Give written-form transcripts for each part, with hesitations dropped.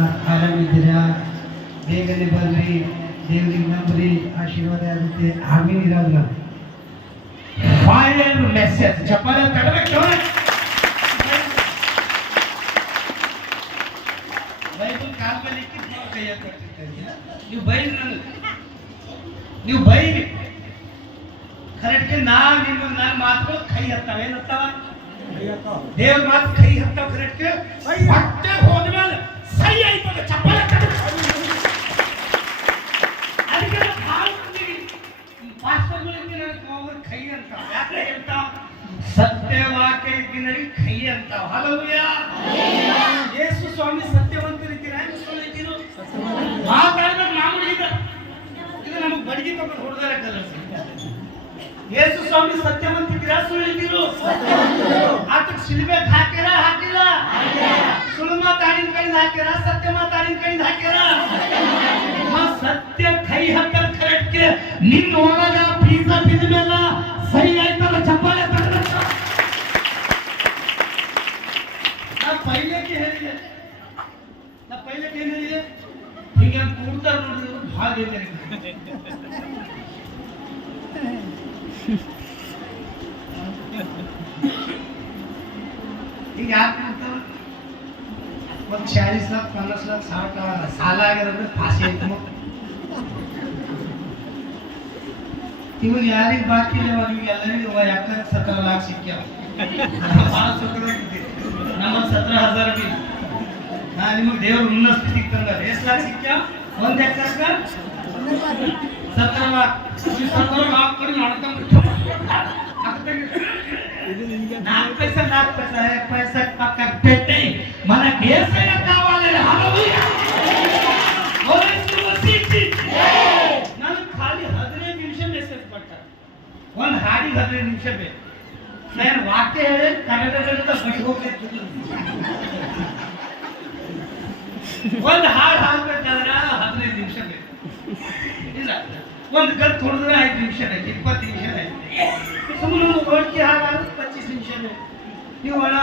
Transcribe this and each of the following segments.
ಆರಾಮಿದ್ದೀರಾ? ಬೇಗನೆ ಬರ್ರಿ, ದೇವ್ರಿಗೆ ನಂಬ್ರಿ, ಆಶೀರ್ವಾದ ಆಗುತ್ತೆ. ಆಮೇಲೆ ಇರೋದು ನಾವು ಫೈನಲ್ ಮೆಸೇಜ್ ಚಪ್ಪಾಳೆ ತಡಬೇಕು. ಬೈಬಲ್ ಕಾಲ ಮೇಲೆ ಇಕ್ಕಿ ಕೈ ಹಾಕಿರ್ತೀರಿ. ನೀವು ಬೈರಿ, ನೀವು ಬೈರಿ ಕರೆಕ್ಟ್. ನನ್ನ ಮಾತುಗಳು ಕೈ ಹತ್ತಾವ. ಏನತ್ತಾವ? ದೇವ್ರ ಮಾತು ಕೈ ಹತ್ತಾವ. ಕರೆಕ್ಟ್. ಹೊಟ್ಟೆ ಹೋದ್ಮೇಲೆ ಸೈ ಆಯ್ತದ ಚಪ್ಪಾಳೆ ಅದಕ್ಕೆ ಪಾಸ್ಟರ್ಗಳಿಗೆ ಕೈ ಅಂತ ಯಾಕೆ ಹೇಳ್ತಾವ? ಸತ್ಯವಾಕ್ಯ ಇದ್ದಿನಲ್ಲಿ ಕೈ ಅಂತಾವ. ಹಲ್ಲೆಲೂಯಾ. ಯೇಸು ಸ್ವಾಮಿ ಸತ್ಯವಂತರಿದ್ದೀರಾ? ಸುಳ್ಳಿದ್ದೀರು ಮಾತಾಡ್ಬೇಕು. ನಾವು ಇದು ನಮಗೆ ಬಡಿಗೆ ತಗೊಂಡು ಹೊಡೆದಾರೆ ಕಲ. ಯೇಸು ಸ್ವಾಮಿ ಸತ್ಯವಂತಿದ್ದೀರಾ? ಸುಳ್ಳಿದ್ದೀರು ಆತಕ್ಕೆ ಶಿಲ್ಬೆಗೆ ಹಾಕ್ಯಾರ? ಹಾಕಿಲ್ಲ. ಸುಳ್ಳು ಮಾತಾಡಿನ ಕೈಯಿಂದ ಹಾಕ್ಯಾರ? ಸತ್ಯ ಮಾತಾಡಿನ ಕೈಯಿಂದ ಹಾಕ್ಯಾರ? ಸತ್ಯ ಕೈ ಹಾಕ್ಯಾರ. ಕರೆಕ್ಟ್. ನಿನ್ನ ಒಳಗ ಬೀಜ ಬಿದ್ದ ಮೇಲೆ ಸರಿ ಆಯ್ತಲ್ಲ ಚಪ್ಪಾಳೆ ತಗಲಕ್ಕ. ನಾ ಪೈಲಕ್ಕೆ ಹೇಳಿದೆ ಹೀಗೆ ಕೂಡ್ತಾರ ನೋಡಿದ್ರು ಭಾಳ ಇದೆ. ಈಗ ಯಾಕೆ ಮಾಡ್ತಾವ? ಒಂದು 40 लाख 50 लाख ಸಾಲ ಆಗಿರೋದ್ರೆ ಫಾಸಿ ಆಯ್ತು. ಇವಾಗ ಯಾರಿಗೆ ಬಾಕಿ ಇಲ್ಲ, ಅವ್ರಿಗೆ ಎಲ್ಲರಿಗೂ 17 लाख ಸಿಕ್ಕ್ಯಾವ. ಭಾಳ ಸುಖದಾಗಿದ್ದೀವಿ. ನಮ್ಮ 17,000 ಬಿ ನಾ ನಿಮಗೆ ದೇವ್ರ ಉನ್ನತ ಸ್ಥಿತಿಗೆ ತಂದಾರ. ಎಷ್ಟು लाख ಸಿಕ್ಕ್ಯಾವ? 1 ಎಕರೆಗೆ 17 लाख. 17 लाख ಕೊಡಿ ಮಾಡ್ಕೊಂಡ್ಬಿಟ್ಟು 4 पैसा 1 पैसा पक्का పెట్టే మనకి ఏసయ్య కావాలి. హల్లెలూయా. ನಾನು ಖಾಲಿ 15 ನಿಮಿಷ ಮೆಸೇಜ್ ಕೊಟ್ಟಾರೆ. ಒಂದು ಹಾಡಿಗೆ 15 ನಿಮಿಷ ಬೇಕು. ನಾನು ವಾಕ್ಯ ಹೇಳಿ ಕನ್ನಡದಲ್ಲಿ ಬಡಿ ಹೋಗ್ಬೇಕು. ಒಂದು ಹಾಡು ಹಾಡ್ಬೇಕಾದ್ರೆ 15 ನಿಮಿಷ ಬೇಕು. ಇಲ್ಲ ಒಂದು ಗಂಟೆ ಹೊಡೆದ್ರೆ 5 ನಿಮಿಷ ಬೇಕು, 20 ನಿಮಿಷ ಬೇಕು. ಸುಮ್ಮನೆ ಒಂದು ಓಡಿಕೆ ಹಾಗಾದ್ರೆ 25 ನಿಮಿಷ ಬೇಕು. ನೀವು ಒಳ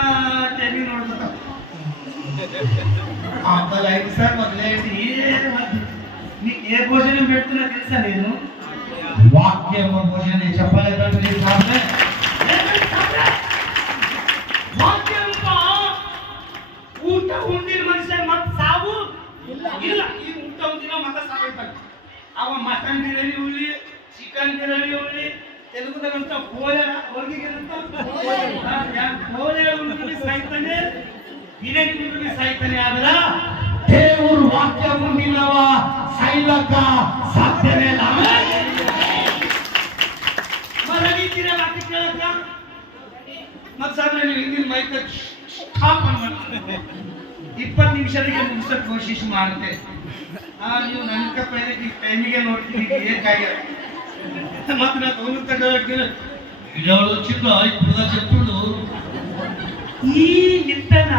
ತೆಗಿ ನೋಡ್ಬೇಕು. ಆಮೇಲೆ 5 ಸರ್ ಮೊದಲೇ ನೀ ಏ ಭೋಜನ ಬಿಡ್ತೀನ ಕೆಲಸ ನೀನು ವಾಕ್ಯ ಭೋಜನ ಚಪ್ಪಾಳೆ ತಗೊಳ್ಳಿ ಸಾಧ್ಯ. ವಾಕ್ಯ ಊಟ ಉಂಡಿನ ಮನುಷ್ಯ ಮತ್ತೆ ಸಾವು ಇಲ್ಲ. ಈ ಊಟ ಉಂಡಿನ ಮತ್ತೆ ಸಾವೈತಾನೆ. ಅವ ಮಟನ್ ಬಿರಿಯಾನಿ ಉಳ್ಳಿ, ಚಿಕನ್ ಬಿರಿಯಾನಿ ಉಳ್ಳಿ, ತೆಲುಗುದಂತ ಕೋಳೆ ಹೊರಗಿಗೆಂತ ಕೋಳೆ ಉಂಡು ಸಾಯ್ತಾನೆ, ಬಿರಿಯಾನಿ ಉಂಡು ಸಾಯ್ತಾನೆ. ಆದ್ರ ದೇವರು ವಾಕ್ಯ ಉಂಡಿಲ್ಲವ ಸಾಯ್ಲಕ್ಕ ಸಾಧ್ಯನೇ ಇಲ್ಲ. ಮರಳಿದ್ದೀರ ವಾಕ್ಯ ಕೇಳಕ್ಕ ಮತ್ತೆ ಸಾಧ್ರೆ ನೀವು ಹಿಂದಿನ ಮೈಕ ಸ್ಟಾಪ್ ಮಾಡ್ತಾರೆ. 20 ನಿಮಿಷಕ್ಕೆ ಮುಗಿಸೋಕೆ ಕೋಶಿಶ್ ಮಾಡುತ್ತೆ. ನೀವು ನನ್ನ ಪೈಲೆ ಈ ಟೈಮಿಗೆ ನೋಡ್ತೀನಿ ಏಕಾಗ ಮತ್ತೆ ನಾ ತಗೊಂಡು ತಗೊಂಡು ಇದವಳು ಚಿಕ್ಕ ಇಪ್ಪದ చెప్పుడు ಈ ನಿತ್ತನ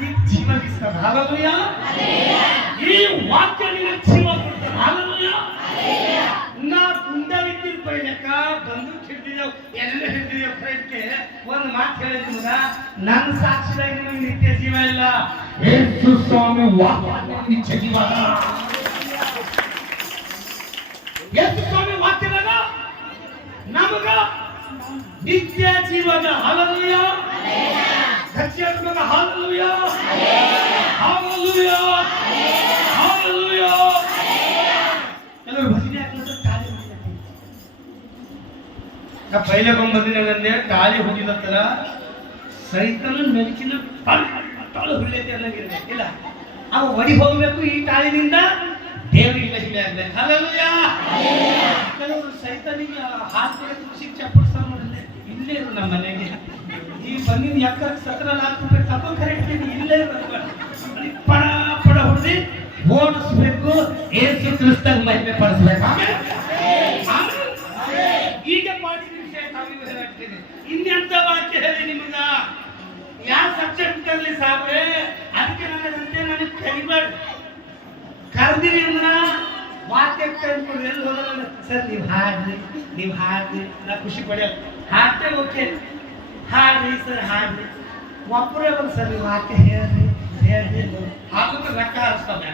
ನಿಕ್ ಜೀವನಿಸ್ತದ. ಹಲ್ಲೆಲೂಯಾ. ಈ ವಾಕ್ಯ ನಿನಗೆ ಜೀವ ಕೊಡ್ತದೆ. ಹಲ್ಲೆಲೂಯಾ. ನಾ ಗುಂಡವಿದ್ದಿರ ಪೈಲಕ ಬಂದೂಕ್ ಹಿಡಿದಿದ್ದೇವೆ, ಎಲ್ಲ ಹಿಡಿದಿದ್ದೇವೆ. ಫ್ರೆಂಡ್ಗೆ ಒಂದು ಮಾತು ಹೇಳಿದ ಮಗ, ನನ್ನ ಸಾಕ್ಷಿಯಾಗಿ ನಿಮಗೆ ನಿತ್ಯ ಜೀವ ಇಲ್ಲ. ಯೇಸು ಸ್ವಾಮಿ ವಾಕ್ಯ ನಿತ್ಯ ಜೀವ. ಯೇಸು ಸ್ವಾಮಿ ವಾಕ್ಯದಾಗ ನಮಗ ನಿತ್ಯ ಜೀವನ. ಹಲ್ಲೆಲೂಯಾ. ಹಲ್ಲೆಲೂಯಾ. ಹಲ್ಲೆಲೂಯಾ. ಹಲ್ಲೆಲೂಯಾ. ಎಲ್ಲರೂ ಭಜನೆ ಹಾಕ್ತಾರೆ. ನಾ ಪೈಲೆ ಬಂದಿನಂದೆ ಗಾಳಿ ಹೋಗಿದತ್ತರ ಸೈತನ ಮೆಲುಕಿನ ತಾಳು ಹುಳ್ಳೈತೆ ಅನ್ನಂಗಿರ್ಬೇಕು. ಇಲ್ಲ ಅವ ಒಡಿ ಹೋಗ್ಬೇಕು. ಈ ತಾಳಿನಿಂದ ದೇವರಿಗೆ ಮಹಿಮೆ ಆಗ್ಬೇಕು. ಹಲ್ಲೆಲೂಯಾ. ಕೆಲವರು ಸೈತನಿಗೆ ಹಾಕಿದ್ರೆ ತುಳಸಿಗೆ ಚಪ್ಪಡಿಸ್ತಾರೆ ನೋಡಿದ್ರೆ ಇಲ್ಲೇ ಇರು ನಮ್ಮ ಮನೆಗೆ. ಈ ಬಂದಿನ ಎಕ್ಕಕ್ಕೆ 17 लाख ರೂಪಾಯಿ ತಗೋ ಕರೆಕ್ಟ್ ಇಲ್ಲೇ ಪಡ ಪಡ ಹೊಡೆದು ಓಡಿಸ್ಬೇಕು. ಏಸು ಕ್ರಿಸ್ತನ ಮಹಿಮೆ ಪಡಿಸ್ಬೇಕು. ಈಗ ಮಾಡಿದ ವಿಷಯ ತಾವಿಗೆ ಹೇಳ್ತೀನಿ. ಇನ್ನೆಂತ ವಾಕ್ಯ ಹೇಳಿ ನಿಮಗ ಯಾವ ಸಬ್ಜೆಕ್ಟ್ ಅಲ್ಲಿ ಸಾಬ್ರೆ ಅದಕ್ಕೆ ನನಗೆ ಕರಿಬಾರ್ದು. ಕರೆದಿರಿ ಅಂದ್ರ ವಾಕ್ಯ ಕಲ್ತ್ಕೊಂಡು ಎಲ್ಲಿ ಹೋಗಲ್ಲ. ಸರ್ ನೀವು ಹಾಡ್ರಿ ನಾ ಖುಷಿ ಪಡೆಯಲ್ಲ. ಹಾಡ್ತೇವೆ ಓಕೆ, ಹಾಡ್ರಿ ಸರ್ ಹಾಡ್ರಿ. ಒಬ್ಬರೇ ಒಂದು ಸರ್ ನೀವು ವಾಕ್ಯ ಹೇಳ್ರಿ ಹಾಕಿದ್ರೆ ರೊಕ್ಕ ಹಾರಿಸ್ತಾವೆ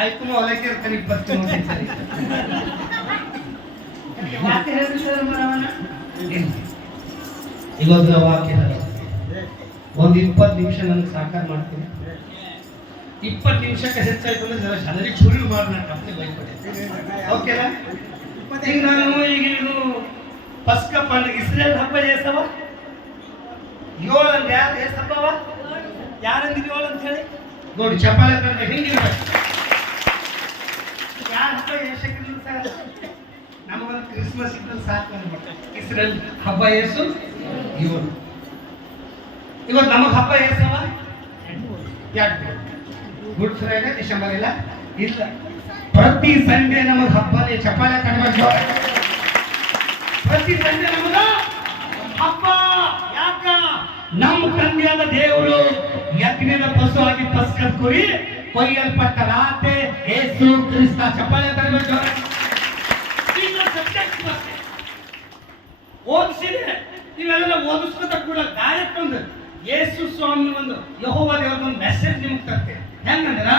ಆಯ್ತು ಹೊಲಕ್ಕೆ ಇರ್ತಾನೆ 20 ಸರಿ ವಾಕ್ಯ ಹೇಳ್ತಾರೆ ಮರವನ ಇವಾಗ ವಾಕ್ಯ ಒಂದು 20 ನಿಮಿಷ ನನಗೆ ಸಾಕಾರ ಮಾಡ್ತೀನಿ 20 ನಿಮಿಷಕ್ಕೆ ಹೆಚ್ಚಾಯ್ತು ಅಂದ್ರೆ ಜರ ಜನರಿಗೆ ಶುರು ಮಾಡೋಣ ಕಪ್ಪೆ ಬೈಕೊಟ್ಟೆ ಓಕೆನಾ ಈಗ ನಾನು ಈಗ ಇದು ಪಸ್ಕ పండుగ ಇಸ್ರೇಲ್ ಹಬ್ಬ ಏಸವ 7 ಅಂತ ಯಾರು ಏಸ್ ಹಬ್ಬವ ಯಾರಂದಿಗೆ 7 ಅಂತ ಹೇಳಿ ನೋಡಿ ಚಪ್ಪಾಳೆ ತಂದ್ರೆ ಹಿಂಗಿರ್ಬೇಕು ಯಾರು ಹಬ್ಬ ಏಸಕ್ಕಿಲ್ಲ ಸರ್ ನಮಗೊಂದು ಕ್ರಿಸ್ಮಸ್ ಇದ್ದು ಸಾಕು ಅಂದ್ಬಿಟ್ಟು ಇಸ್ರೇಲ್ ಹಬ್ಬ ಏಸು 7 ಇವತ್ತು ನಮಗೆ ಹಬ್ಬ ಏಸವ 2 ಗುಡ್ ಫ್ರೈಡೆ ಡಿಸೆಂಬರ್ ಇಲ್ಲ ಪ್ರತಿ ಸಂಡೇ ನಮಗೆ ಹಬ್ಬನೇ ಚಪ್ಪಾಳೆ ಕಟ್ಬೇಕು ಪ್ರತಿ ಸಂಡೇ ನಮಗ ಹಬ್ಬ ಯಾಕ ನಮ್ಮ ತಂದೆಯಾದ ದೇವರು ಯಜ್ಞದ ಪಶು ಆಗಿ ಪಸ್ಕದ ಕುರಿ ಕೊಯ್ಯಲ್ಪಟ್ಟ ರಾತೆ ಯೇಸು ಕ್ರಿಸ್ತ ಚಪ್ಪಾಳೆ ತರಬೇಕು ಓದಿಸಿದೆ ನೀವೆಲ್ಲ ಓದಿಸ್ಕೊತ ಕೂಡ ಡೈರೆಕ್ಟ್ ಒಂದು ಯೇಸು ಸ್ವಾಮಿ ಒಂದು ಯೆಹೋವ ದೇವರ ಒಂದು ಮೆಸೇಜ್ ನಿಮಗೆ ತರ್ತೇನೆ ಹೆಂಗಂದ್ರ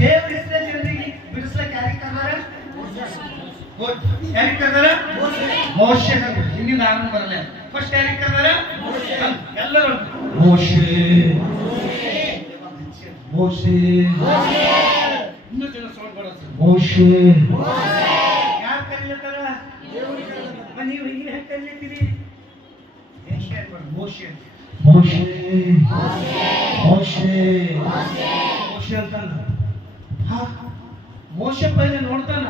ದೇವ್ರ ಇಸ್ರೇಲ್ ಜನರಿಗೆ ಬಿಡಿಸ್ಲಕ್ಕೆ ಯಾರಿಗೆ ಕರ್ದಾರ ಯಾರಿಗೆ ಕರ್ದಾರ ಮೋಶೆ ಹಿಂದಿನ ಆರಂಭ ಬರಲ್ಲ ಫಸ್ಟ್ ಯಾರಿಗೆ ಕರ್ದಾರ ಎಲ್ಲರೂ ಮೋಶೆ ಮೋಶೆ ಇನ್ನೂ ಜನ ಸೌಂಡ್ ಬರುತ್ತೆ ಮೋಶೆ ಯಾರು ಕರೀಲತ್ತಾರ ನೀವು ಹಿಂಗೆ ಹೆಂಗೆ ಕರೀಲಿದ್ದೀರಿ ಮೋಶೆ ಮೋಶೆ ಮೋಶೆ ಮೋಶೆ ಅಂತ ಮೋಶೆ ಪೈಲೆ ನೋಡ್ತಾನ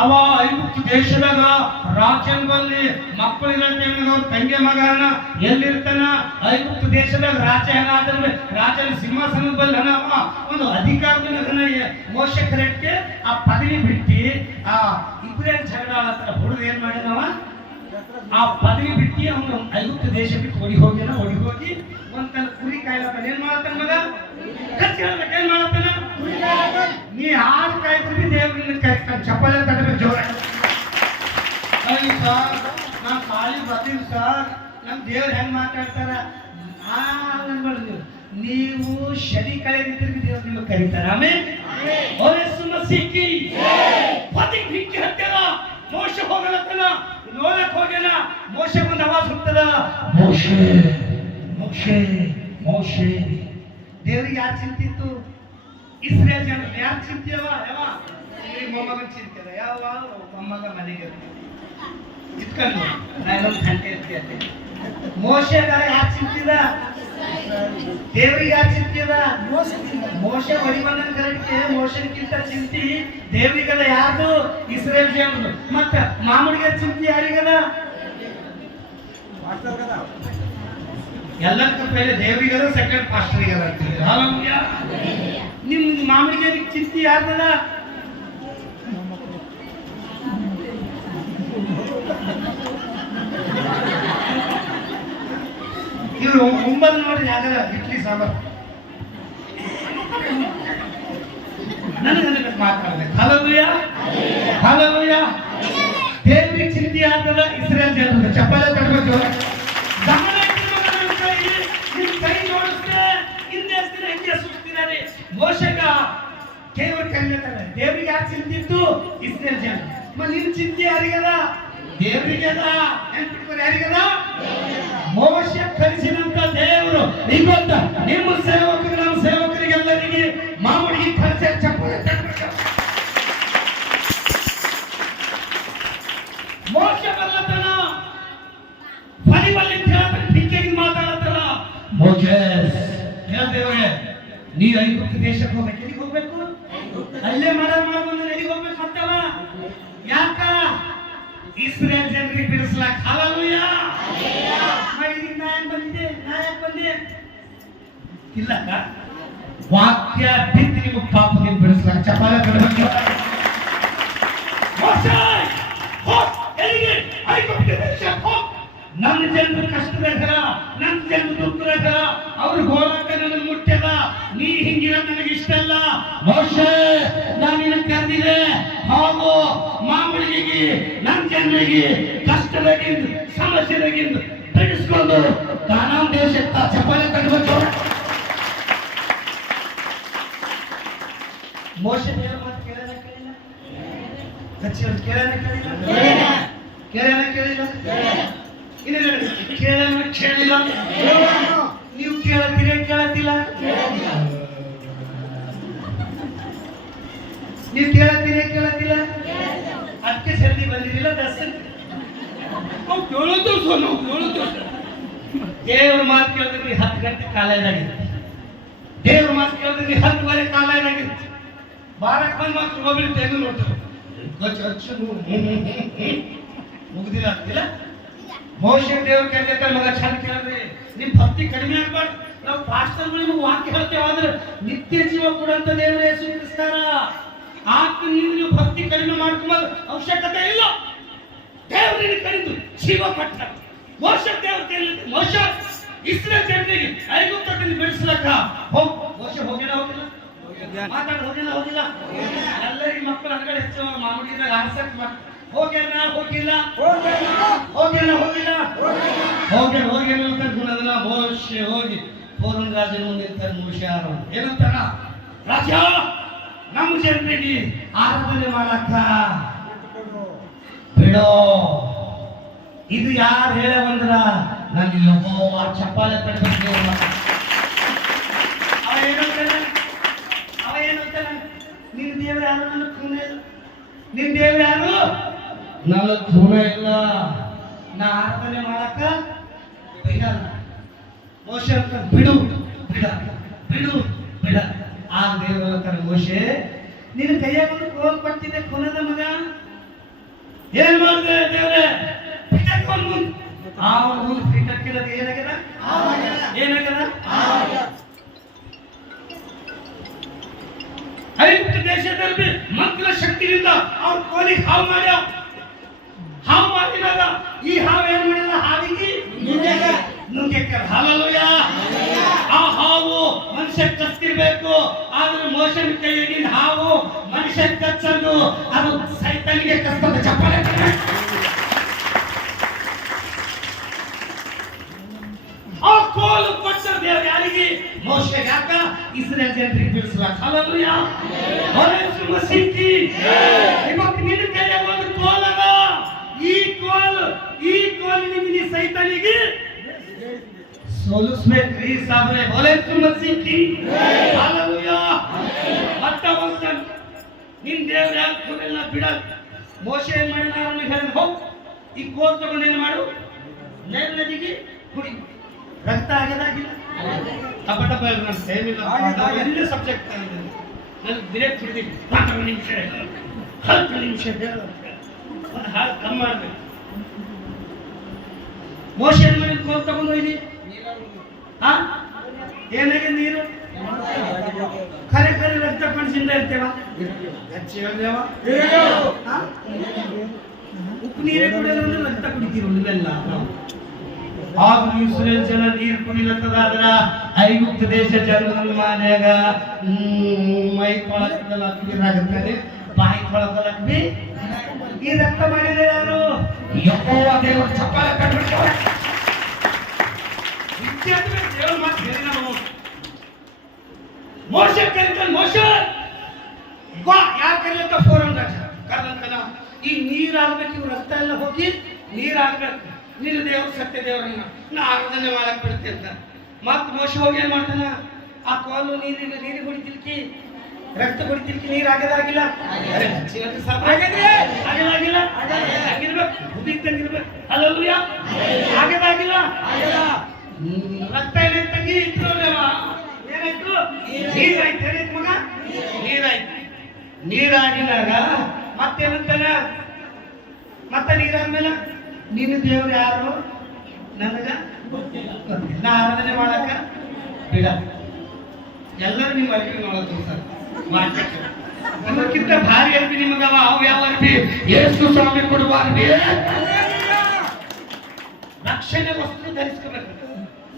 ಅವ ಐಗುಪ್ತ ದೇಶದಾಗ ರಾಜಂಗಲ್ಲಿ ಮಕ್ಕಳಿರಂತೆ ಅವ್ರ ತಂಗಿ ಮಗನ ಎಲ್ಲಿರ್ತಾನ ಐಗುಪ್ತ ದೇಶದಾಗ ರಾಜ ಹೆಂಗಾದ್ರೆ ರಾಜನ ಸಿಂಹಾಸನದ ಬಲ್ಲಿ ಅವ ಒಂದು ಅಧಿಕಾರದಿಂದ ಮೋಶೆ ಕರೆಕ್ಟ್ ಆ ಪದವಿ ಬಿಟ್ಟು ಆ ಇಬ್ಬರೇ ಜಗಳ ಆಡತ್ತಾರ ಹುಡುಗ ಏನ್ ಮಾಡಿದವ ಆ ಪದವಿ ಬಿಟ್ಟು ಅವನು ಐಗುಪ್ತ ದೇಶಕ್ಕೆ ಓಡಿ ಹೋಗಿ ಒಂದ್ ತನ್ನ ಕುರಿ ಕಾಯ್ಲತ್ತಾನ ಏನ್ ಮಾಡತ್ತಾನ ಮಗ ಏನ್ ಮಾಡತ್ತಾನ ನೀ ಹಾಡು ಕಾಯ್ತೀವಿ ದೇವ್ರನ್ನ ಕಾಯ್ತಾನ ಚಪ್ಪಲೆ ತಡಬೇಕು ಜೋರ ಸರ್ ನಾನ್ ಖಾಲಿ ಬರ್ತೀನಿ ಸರ್ ನಮ್ ದೇವ್ರು ಹೆಂಗ್ ಮಾತಾಡ್ತಾರ ನೀವು ಶನಿ ಕಳೆದಿದ್ರಿಗೆ ದೇವ್ರು ನಿಮಗೆ ಕರೀತಾರ ಆಮೇಲೆ ಸಿಕ್ಕಿ ಪದಿಗೆ ಭಿಕ್ಕಿ ಹತ್ತಾರ ಮೋಶ ಹೋಗಲತ್ತನ ನೋಡಕ್ ಹೋಗ್ಯಾನ ಮೋಶ ಒಂದು ಆವಾಜ್ ಹೋಗ್ತದ ಮೋಶೆ ಮೋಶೆ ಮೋಶೆ ದೇವರಿಗೆ ಯಾರು ಚಿಂತಿತ್ತು ಇಸ್ರೇಲ್ ಜನ ಯಾರು ಚಿಂತಿಯವ ಯಾವ ಮೊಮ್ಮಗನ ಚಿಂತಿಯದ ಯಾವ ಮೊಮ್ಮಗ ಮನೆಗೆ ಇಟ್ಕೊಂಡು ನಾನೊಂದು ಗಂಟೆ ಇರ್ತೀಯ ಮೋಶೆಗಾರ ಯಾರು ಚಿಂತಿದ ದೇವರಿಗೆ ಯಾರು ಚಿಂತಿದ ಮೋಶೆ ಹೊಡಿಬಂದನ್ ಕರೆಕ್ಟ್ ಮೋಶನ್ಕಿಂತ ಚಿಂತಿ ದೇವರಿಗದ ಯಾರ್ದು ಇಸ್ರೇಲ್ ಜನರು ಮತ್ತ ಮಾಮೂಲಿಗೆ ಚಿಂತಿ ಯಾರಿಗದ ಎಲ್ಲದಕ್ಕೂ ಪೈಲೆ ದೇವರಿಗದ ಸೆಕೆಂಡ್ ಪಾಸ್ಟರಿಗದ ನಿಮ್ ಮಾಮೂಲಿಗೆ ಚಿಂತಿ ಯಾರ್ದದ ಇವರು ಮುಂಬದ್ ನೋಡ್ರಿ ಯಾವ್ದಾರ ಇಡ್ಲಿ ಸಾಂಬಾರ್ ನನಗೆ ಮಾತಾಡಬೇಕು ಹಲಲೂಯ ದೇವರಿಗೆ ಚಿಂತೆ ಆಗ್ತದ ಇಸ್ರೇಲ್ ಜನರು ಚಪ್ಪಾಳೆ ತಡಬೇಕು ಕೈ ಜೋಡಿಸ್ತೆ ಹಿಂದೆ ಹೆಂಗೆ ಸುತ್ತಿದ್ದಾರೆ ಮೋಶಗ ದೇವ್ರ ಕರೀತಾರೆ ದೇವರಿಗೆ ಯಾರು ಚಿಂತಿತ್ತು ಇಸ್ರೇಲ್ ಜನ ನಿನ್ ಚಿಂತೆ ಯಾರಿಗದ ದೇವರಿಗದ ನೆನ್ಪಿಟ್ಕೊಂಡು ಯಾರಿಗದ ಮೋಶೆ ಕಲಿಸಿದಂತ ದೇವರು ಇವತ್ತ ನಿಮ್ಮ ಸೇವಕರು ನಮ್ಮ ಸೇವಕರಿಗೆಲ್ಲರಿಗೆ ಮಾಮೂಲಿಗೆ ಕಲಿಸ ಚಪ್ಪಲೆ ತಡಬೇಕು ಮೋಶೆ ಬಲ್ಲತನ ಬಲಿ ಭಿಕ್ಕೆಗೆ ಮಾತಾಡತ್ತಲ್ಲ ಮೋಸೆಸ್ ಹೇಳ್ದೇವ್ರೆ ನೀ ಐಗುಪ್ತ ದೇಶಕ್ಕೆ ಹೋಗ್ಬೇಕು ಎಲ್ಲಿಗೆ ಹೋಗ್ಬೇಕು ಅಲ್ಲೇ ಮಾಡ್ಬಂದ್ರೆ ಎಲ್ಲಿಗೆ ಹೋಗ್ಬೇಕು ಅಂತವ ಯಾಕ ಇಸ್ರೇಲ್ ಜನರಿಗೆ ಬಿಡಿಸ್ಲಾಕ ಹಲಲೂಯ ಇಲ್ಲಿಗೆ ನಾ ಯಾಕೆ ಬಂದೆ ಇಲ್ಲಕ್ಕ ವಾಕ್ಯ ಬಿದ್ದು ನಿಮ್ಮ ಪಾಪದಿಂದ ಬಿಡಿಸ್ಲಾಕ ಚಪ್ಪಾಳೆ ಬಿಡಬೇಕು ನನ್ನ ಜನರು ಕಷ್ಟದಾಗ ನನ್ನ ಜನರು ದುಃಖದಾಗ ಅವ್ರು ಹೋರಾಟ ನನಗೆ ಮುಟ್ಟ್ಯದ ನೀ ಹಿಂಗಿರ ನನಗೆ ಇಷ್ಟ ಅಲ್ಲ ಮೋಶೆ ನಾನು ನಿನ್ನ ಕರೆದಿದೆ ಹಾಗೂ ಮಾಮೂಲಿಗೆ ನನ್ನ ಜನರಿಗೆ ಕಷ್ಟದಾಗಿಂದ ಸಮಸ್ಯೆದಾಗಿಂದ ಬಿಡಿಸ್ಕೊಂಡು ಕಾನಾಂ ದೇಶ ಚಪ್ಪಾಳೆ ತಟ್ಟಬೇಕು. ಮೋಶೆ ದೇವರ ಮಾತು ಕೇಳೋಣ ಕೇಳಿಲ್ಲ? ಕಚ್ಚಿರೋದು ಕೇಳೋಣ ಕೇಳಿಲ್ಲ? ಕೇಳೋಣ ಕೇಳಿಲ್ಲ? ಕೇಳೋಣ ಕೇಳಿಲ್ಲ? ನೀವು ಕೇಳತ್ತೀರ ಕೇಳತ್ತಿಲ್ಲ? ನೀವು ಕೇಳತ್ತೀರ ಕೇಳತ್ತಿಲ್ಲ? ಅದಕ್ಕೆ ಸರ್ದಿ ಬಂದಿರಲಿಲ್ಲ ದರ್ಶನ ದೇವ್ರ ಮಾತು ಕೇಳಿದ್ರೆ 10 ಗಂಟೆ ಕಾಲ ಇದಾಗಿತ್ತು. ದೇವ್ರ ಮಾತು ಕೇಳಿದ್ರೆ 10 ಕಾಲ ಇದಾಗಿತ್ತು. ಬಾರಕ್ ಬಂದ್ ಮಾತ್ರ ಹೋಗ್ಬಿಟ್ಟು ತೆಗೆದು ನೋಡ್ತಾರೆ ಮುಗ್ದಿಲ್ಲ ಆಗ್ತಿಲ್ಲ. ಮೋಶೆ ದೇವ್ರ ಕೇಳ್ತಾರೆ ಮಗ ಚಂದ ಕೇಳಿದ್ರೆ ನಿಮ್ ಭಕ್ತಿ ಕಡಿಮೆ ಆಗ್ಬಾರ್ದು. ನಾವು ಪಾಸ್ಟರ್ಗಳು ವಾಕ್ಯ ಹೇಳ್ತೇವೆ ಆದ್ರೆ ನಿತ್ಯ ಜೀವ ಕೊಡುವಂತ ದೇವರ ಯೇಸು ಕ್ರಿಸ್ತರ ಆತ್ಮನಿಂದ ನೀವು ಭಕ್ತಿ ಕಡಿಮೆ ಮಾಡ್ಕೊಂಬದು ಅವಶ್ಯಕತೆ ಇಲ್ಲ. ದೇವರಿಗೆ ಕರೆದು ಜೀವ ಕೊಟ್ಟ ಮೋಶೆ ದೇವ್ರ ಕೇಳಿದ್ರೆ ಮೋಶೆ ಇಸ್ರೇಲ್ ಜನರಿಗೆ ಐಗುಪ್ತದಲ್ಲಿ ಬಿಡಿಸ್ಲಕ್ಕ ಮೋಶೆ ಹೋಗಿಲ್ಲ ಮಾತಾಡ ಹೋಗಿಲ್ಲ ಎಲ್ಲರಿಗೆ ಮಕ್ಕಳು ಅಂಗಡಿ ಹೆಚ್ಚು ಮಾಮೂಲಿದಾಗ ಆಸಕ್ತಿ ಹೋಗ್ಯಾನ ಹೋಗಿಲ್ಲ ಅಂತ ಗುಣದಲ್ಲ. ಮೋಶೆ ಹೋಗಿ ಪೂರ್ಣ ರಾಜನ ಮುಂದೆ ಇರ್ತಾರೆ. ಮೋಶೆ ಏನಂತಾರ? ರಾಜ ನಮ್ಮ ಜನರಿಗೆ ಆರಾಧನೆ ಮಾಡಕ್ಕ ಬಿಡೋ. ಇದು ಯಾರು ಹೇಳ ಬಂದ್ರ ನನಗೆ ಯೆಹೋವ ಚಪ್ಪಾಳೆ ತಟ್ಟಬೇಕು. ಅವ ಏನಂತಾನೆ? ನಿನ್ನ ದೇವ್ರು ಯಾರು? ನನ್ನ ಖೂನ ಇಲ್ಲ. ನಿನ್ನ ದೇವ್ರು ಯಾರು? ನನ್ನ ಖೂನ ಇಲ್ಲ. ನಾ ಆರಾಧನೆ ಮಾಡಕ್ಕ ಬಿಡಲ್ಲ. ಮೋಶೆ ಅಂತ ಬಿಡು. ಆ ದೇವ್ರ ಹೇಳ್ತಾರೆ ಮೋಶೆ ನಿನ್ನ ಕೈಯಾಗ ಒಂದು ಕೋಲ್ ಕೊಟ್ಟಿದ್ದೆ ಖೂನದ ಮಗ ಏನ್ ಮಾಡಿದೆ ದೇವ್ರೆ? ಪೀಠಕ್ಕಿರೋದು ಏನಾಗ್ಯದ? ಐಗುಪ್ತ ದೇಶದಲ್ಲಿ ಮಂತ್ರ ಶಕ್ತಿಯಿಂದ ಅವ್ರ ಕೋಲಿಗೆ ಹಾವು ಮಾಡಿದಾಗ ಈ ಹಾವು ಏನ್ ಮಾಡಿದ? ಹಾವಿಗೆ ನುಂಗ್ಗೆಕ್ಕ ಹಾಲಲ್ಲೂಯ. ಆ ಹಾವು ಮನುಷ್ಯ ಕಚ್ತಿರ್ಬೇಕು. ಆದ್ರೆ ಮೋಶನ ಕೈಯಾಗಿನ ಹಾವು ಮನುಷ್ಯ ಕಚ್ಚಲು ಅದು ಸೈತಾನಿಗೆ ಕಸ್ತದ. ಚಪ್ಪಾಳೆ ಆ ಕೋಲು ಕೊಟ್ಟ ದೇವ್ರ ಯಾರಿಗೆ? ಮೋಶೆ. ಯಾಕ? ಇಸ್ರೇಲ್ ಜನರಿಗೆ ಬಿಡಿಸ್ಲಾಕ. ಹಲ್ಲೆಲೂಯಾ. ಯೇಸು ಮಸೀಹಿ ಇವತ್ತು ನಿನ್ನ ಕೈಯಾಗ ಒಂದು ಕೋಲದ. ಈ ಕೋಲಿನಿಂದ ಸೈತಾನಿಗೆ ಸೋಲಿಸ್ಬೇಕ್ರಿ ಸಾಬ್ರೆ. ಯೇಸು ಮಸೀಹಿ. ಹಲ್ಲೆಲೂಯಾ. ಮತ್ತೆ ನಿನ್ ದೇವ್ರ ಯಾಕೆ ಕೋಲೆಲ್ಲ ಬಿಡಲ್ಲ? ಮೋಶೆ ಏನ್ ಮಾಡಿದ? ಅವನಿಗೆ ಹೇಳಿದ ಹೋಗ್ ಈ ಕೋಲ್ ತಗೊಂಡು ಏನ್ ಮಾಡು? ನೈಲ್ ನದಿಗೆ ಕುಡಿ. ರಕ್ತ ಆಗದಾಗಿಲ್ಲ. ಟಪ ನನ್ನ ಟೈಮ್ ಇಲ್ಲ. ಎಲ್ಲ ಸಬ್ಜೆಕ್ಟ್ ನಾನು ದಿನೇಟ್ ಕುಡಿದೀನಿ. 10 ನಿಮಿಷ ಒಂದು ಹಾಲು ಕಮ್ಮಿ ಮಾಡ್ಬೇಕು. ಮೋಶೆ ಏನ್ ಮಾಡಿ ಕೋಲ್ ತಗೊಂಡು ಹೋಯ್ದಿ? ಏನಾಗಿದೆ ನೀರು? ಖರೆ ರಕ್ತ ಕಣ್ಸಿಂದ ಇರ್ತೇವ? ಉಪ್ಪು ನೀರೇ ಕುಡಿಯೋದು ಅಂದ್ರೆ ರಕ್ತ ಕುಡಿತೀವಿ ಇವೆಲ್ಲ. ಆದ್ರೂ ಇಸ್ರೇಲ್ ಜನ ನೀರು ಕುಡಿಲತ್ತದಾದ್ರ ಐಗುಪ್ತ ದೇಶ ಜನರ ಮನ್ಯಾಗ ಮೈ ತೊಳಕದಲ್ಲ ನೀರಾಗುತ್ತದೆ, ಬಾಯಿ ತೊಳಕಲಕ್ ಬಿ ಈ ರಕ್ತ ಮಾಡಿದ ಯಾರು? ಯೆಹೋವ ದೇವರ ಚಪ್ಪಾಳೆ ಕಟ್ಟಿರ್ತಾರೆ. ದೇವ್ರ ಮಾತು ಹೇಳಿ ನಾವು ಮೋಶೆ ಕರೀತಾನೆ. ಮೋಶೆ ಬಾ. ಯಾರು ಕರೀಲತ್ತ? ಫೋರನ್ ರಾಜ ಕರ್ದಂತನ ಈ ನೀರಾಗ್ಬೇಕು. ಇವ್ ರಕ್ತ ಎಲ್ಲ ಹೋಗಿ ನೀರಾಗ್ಬೇಕು. ನಿನ್ನ ದೇವ್ರ ಸತ್ಯ ದೇವರನ್ನ ನಾ ಆರಾಧನೆ ಮಾಡಕ್ ಬಿಡುತ್ತೆ ಅಂತ ಮತ್ ಮೋಶೆ ಹೋಗಿ ಏನ್ ಮಾಡ್ತಾನ? ಆ ಕೋಲು ನೀರಿಗೆ ಹೊಡಿತಿಲ್ಕಿ, ರಕ್ತ ಹೊಡಿತಿಲ್ಕಿ ನೀರ್ ಆಗದಾಗಿಲ್ಲ. ಆಗಿರ್ಬೇಕು. ಹಲ್ಲೆಲೂಯಾ. ಆಗದಾಗಿಲ್ಲ. ರಕ್ತ ಏನಾಯ್ತು ತಂಗಿ? ಇತ್ತು ಏನಾಯ್ತು? ನೀರಾಯ್ತು. ಏನಾಯ್ತು ಮಗ? ನೀರಾಯ್ತು. ನೀರಾಗಿದಾಗ ಮತ್ತೇನಂತಾನ? ಮತ್ತೆ ನೀರಾದ್ಮೇಲೆ ನಿನ್ನ ದೇವ್ರು ಯಾರು? ನನಗ ನಾ ಆರಾಧನೆ ಮಾಡಕ ಬಿಡ. ಎಲ್ಲರೂ ನಿಮ್ಮ ಅರ್ಬಿ ನೋಡೋದು ಸರ್. ಅದಕ್ಕಿಂತ ಭಾರಿ ಅರ್ಬಿ ನಿಮಗವ. ಅವು ಯಾವ ಅರ್ಬಿ? ಯೇಸು ಸ್ವಾಮಿ ಕೊಡುವ ಅರ್ಬಿ. ರಕ್ಷಣೆ ವಸ್ತು ಧರಿಸ್ಕೋಬೇಕು.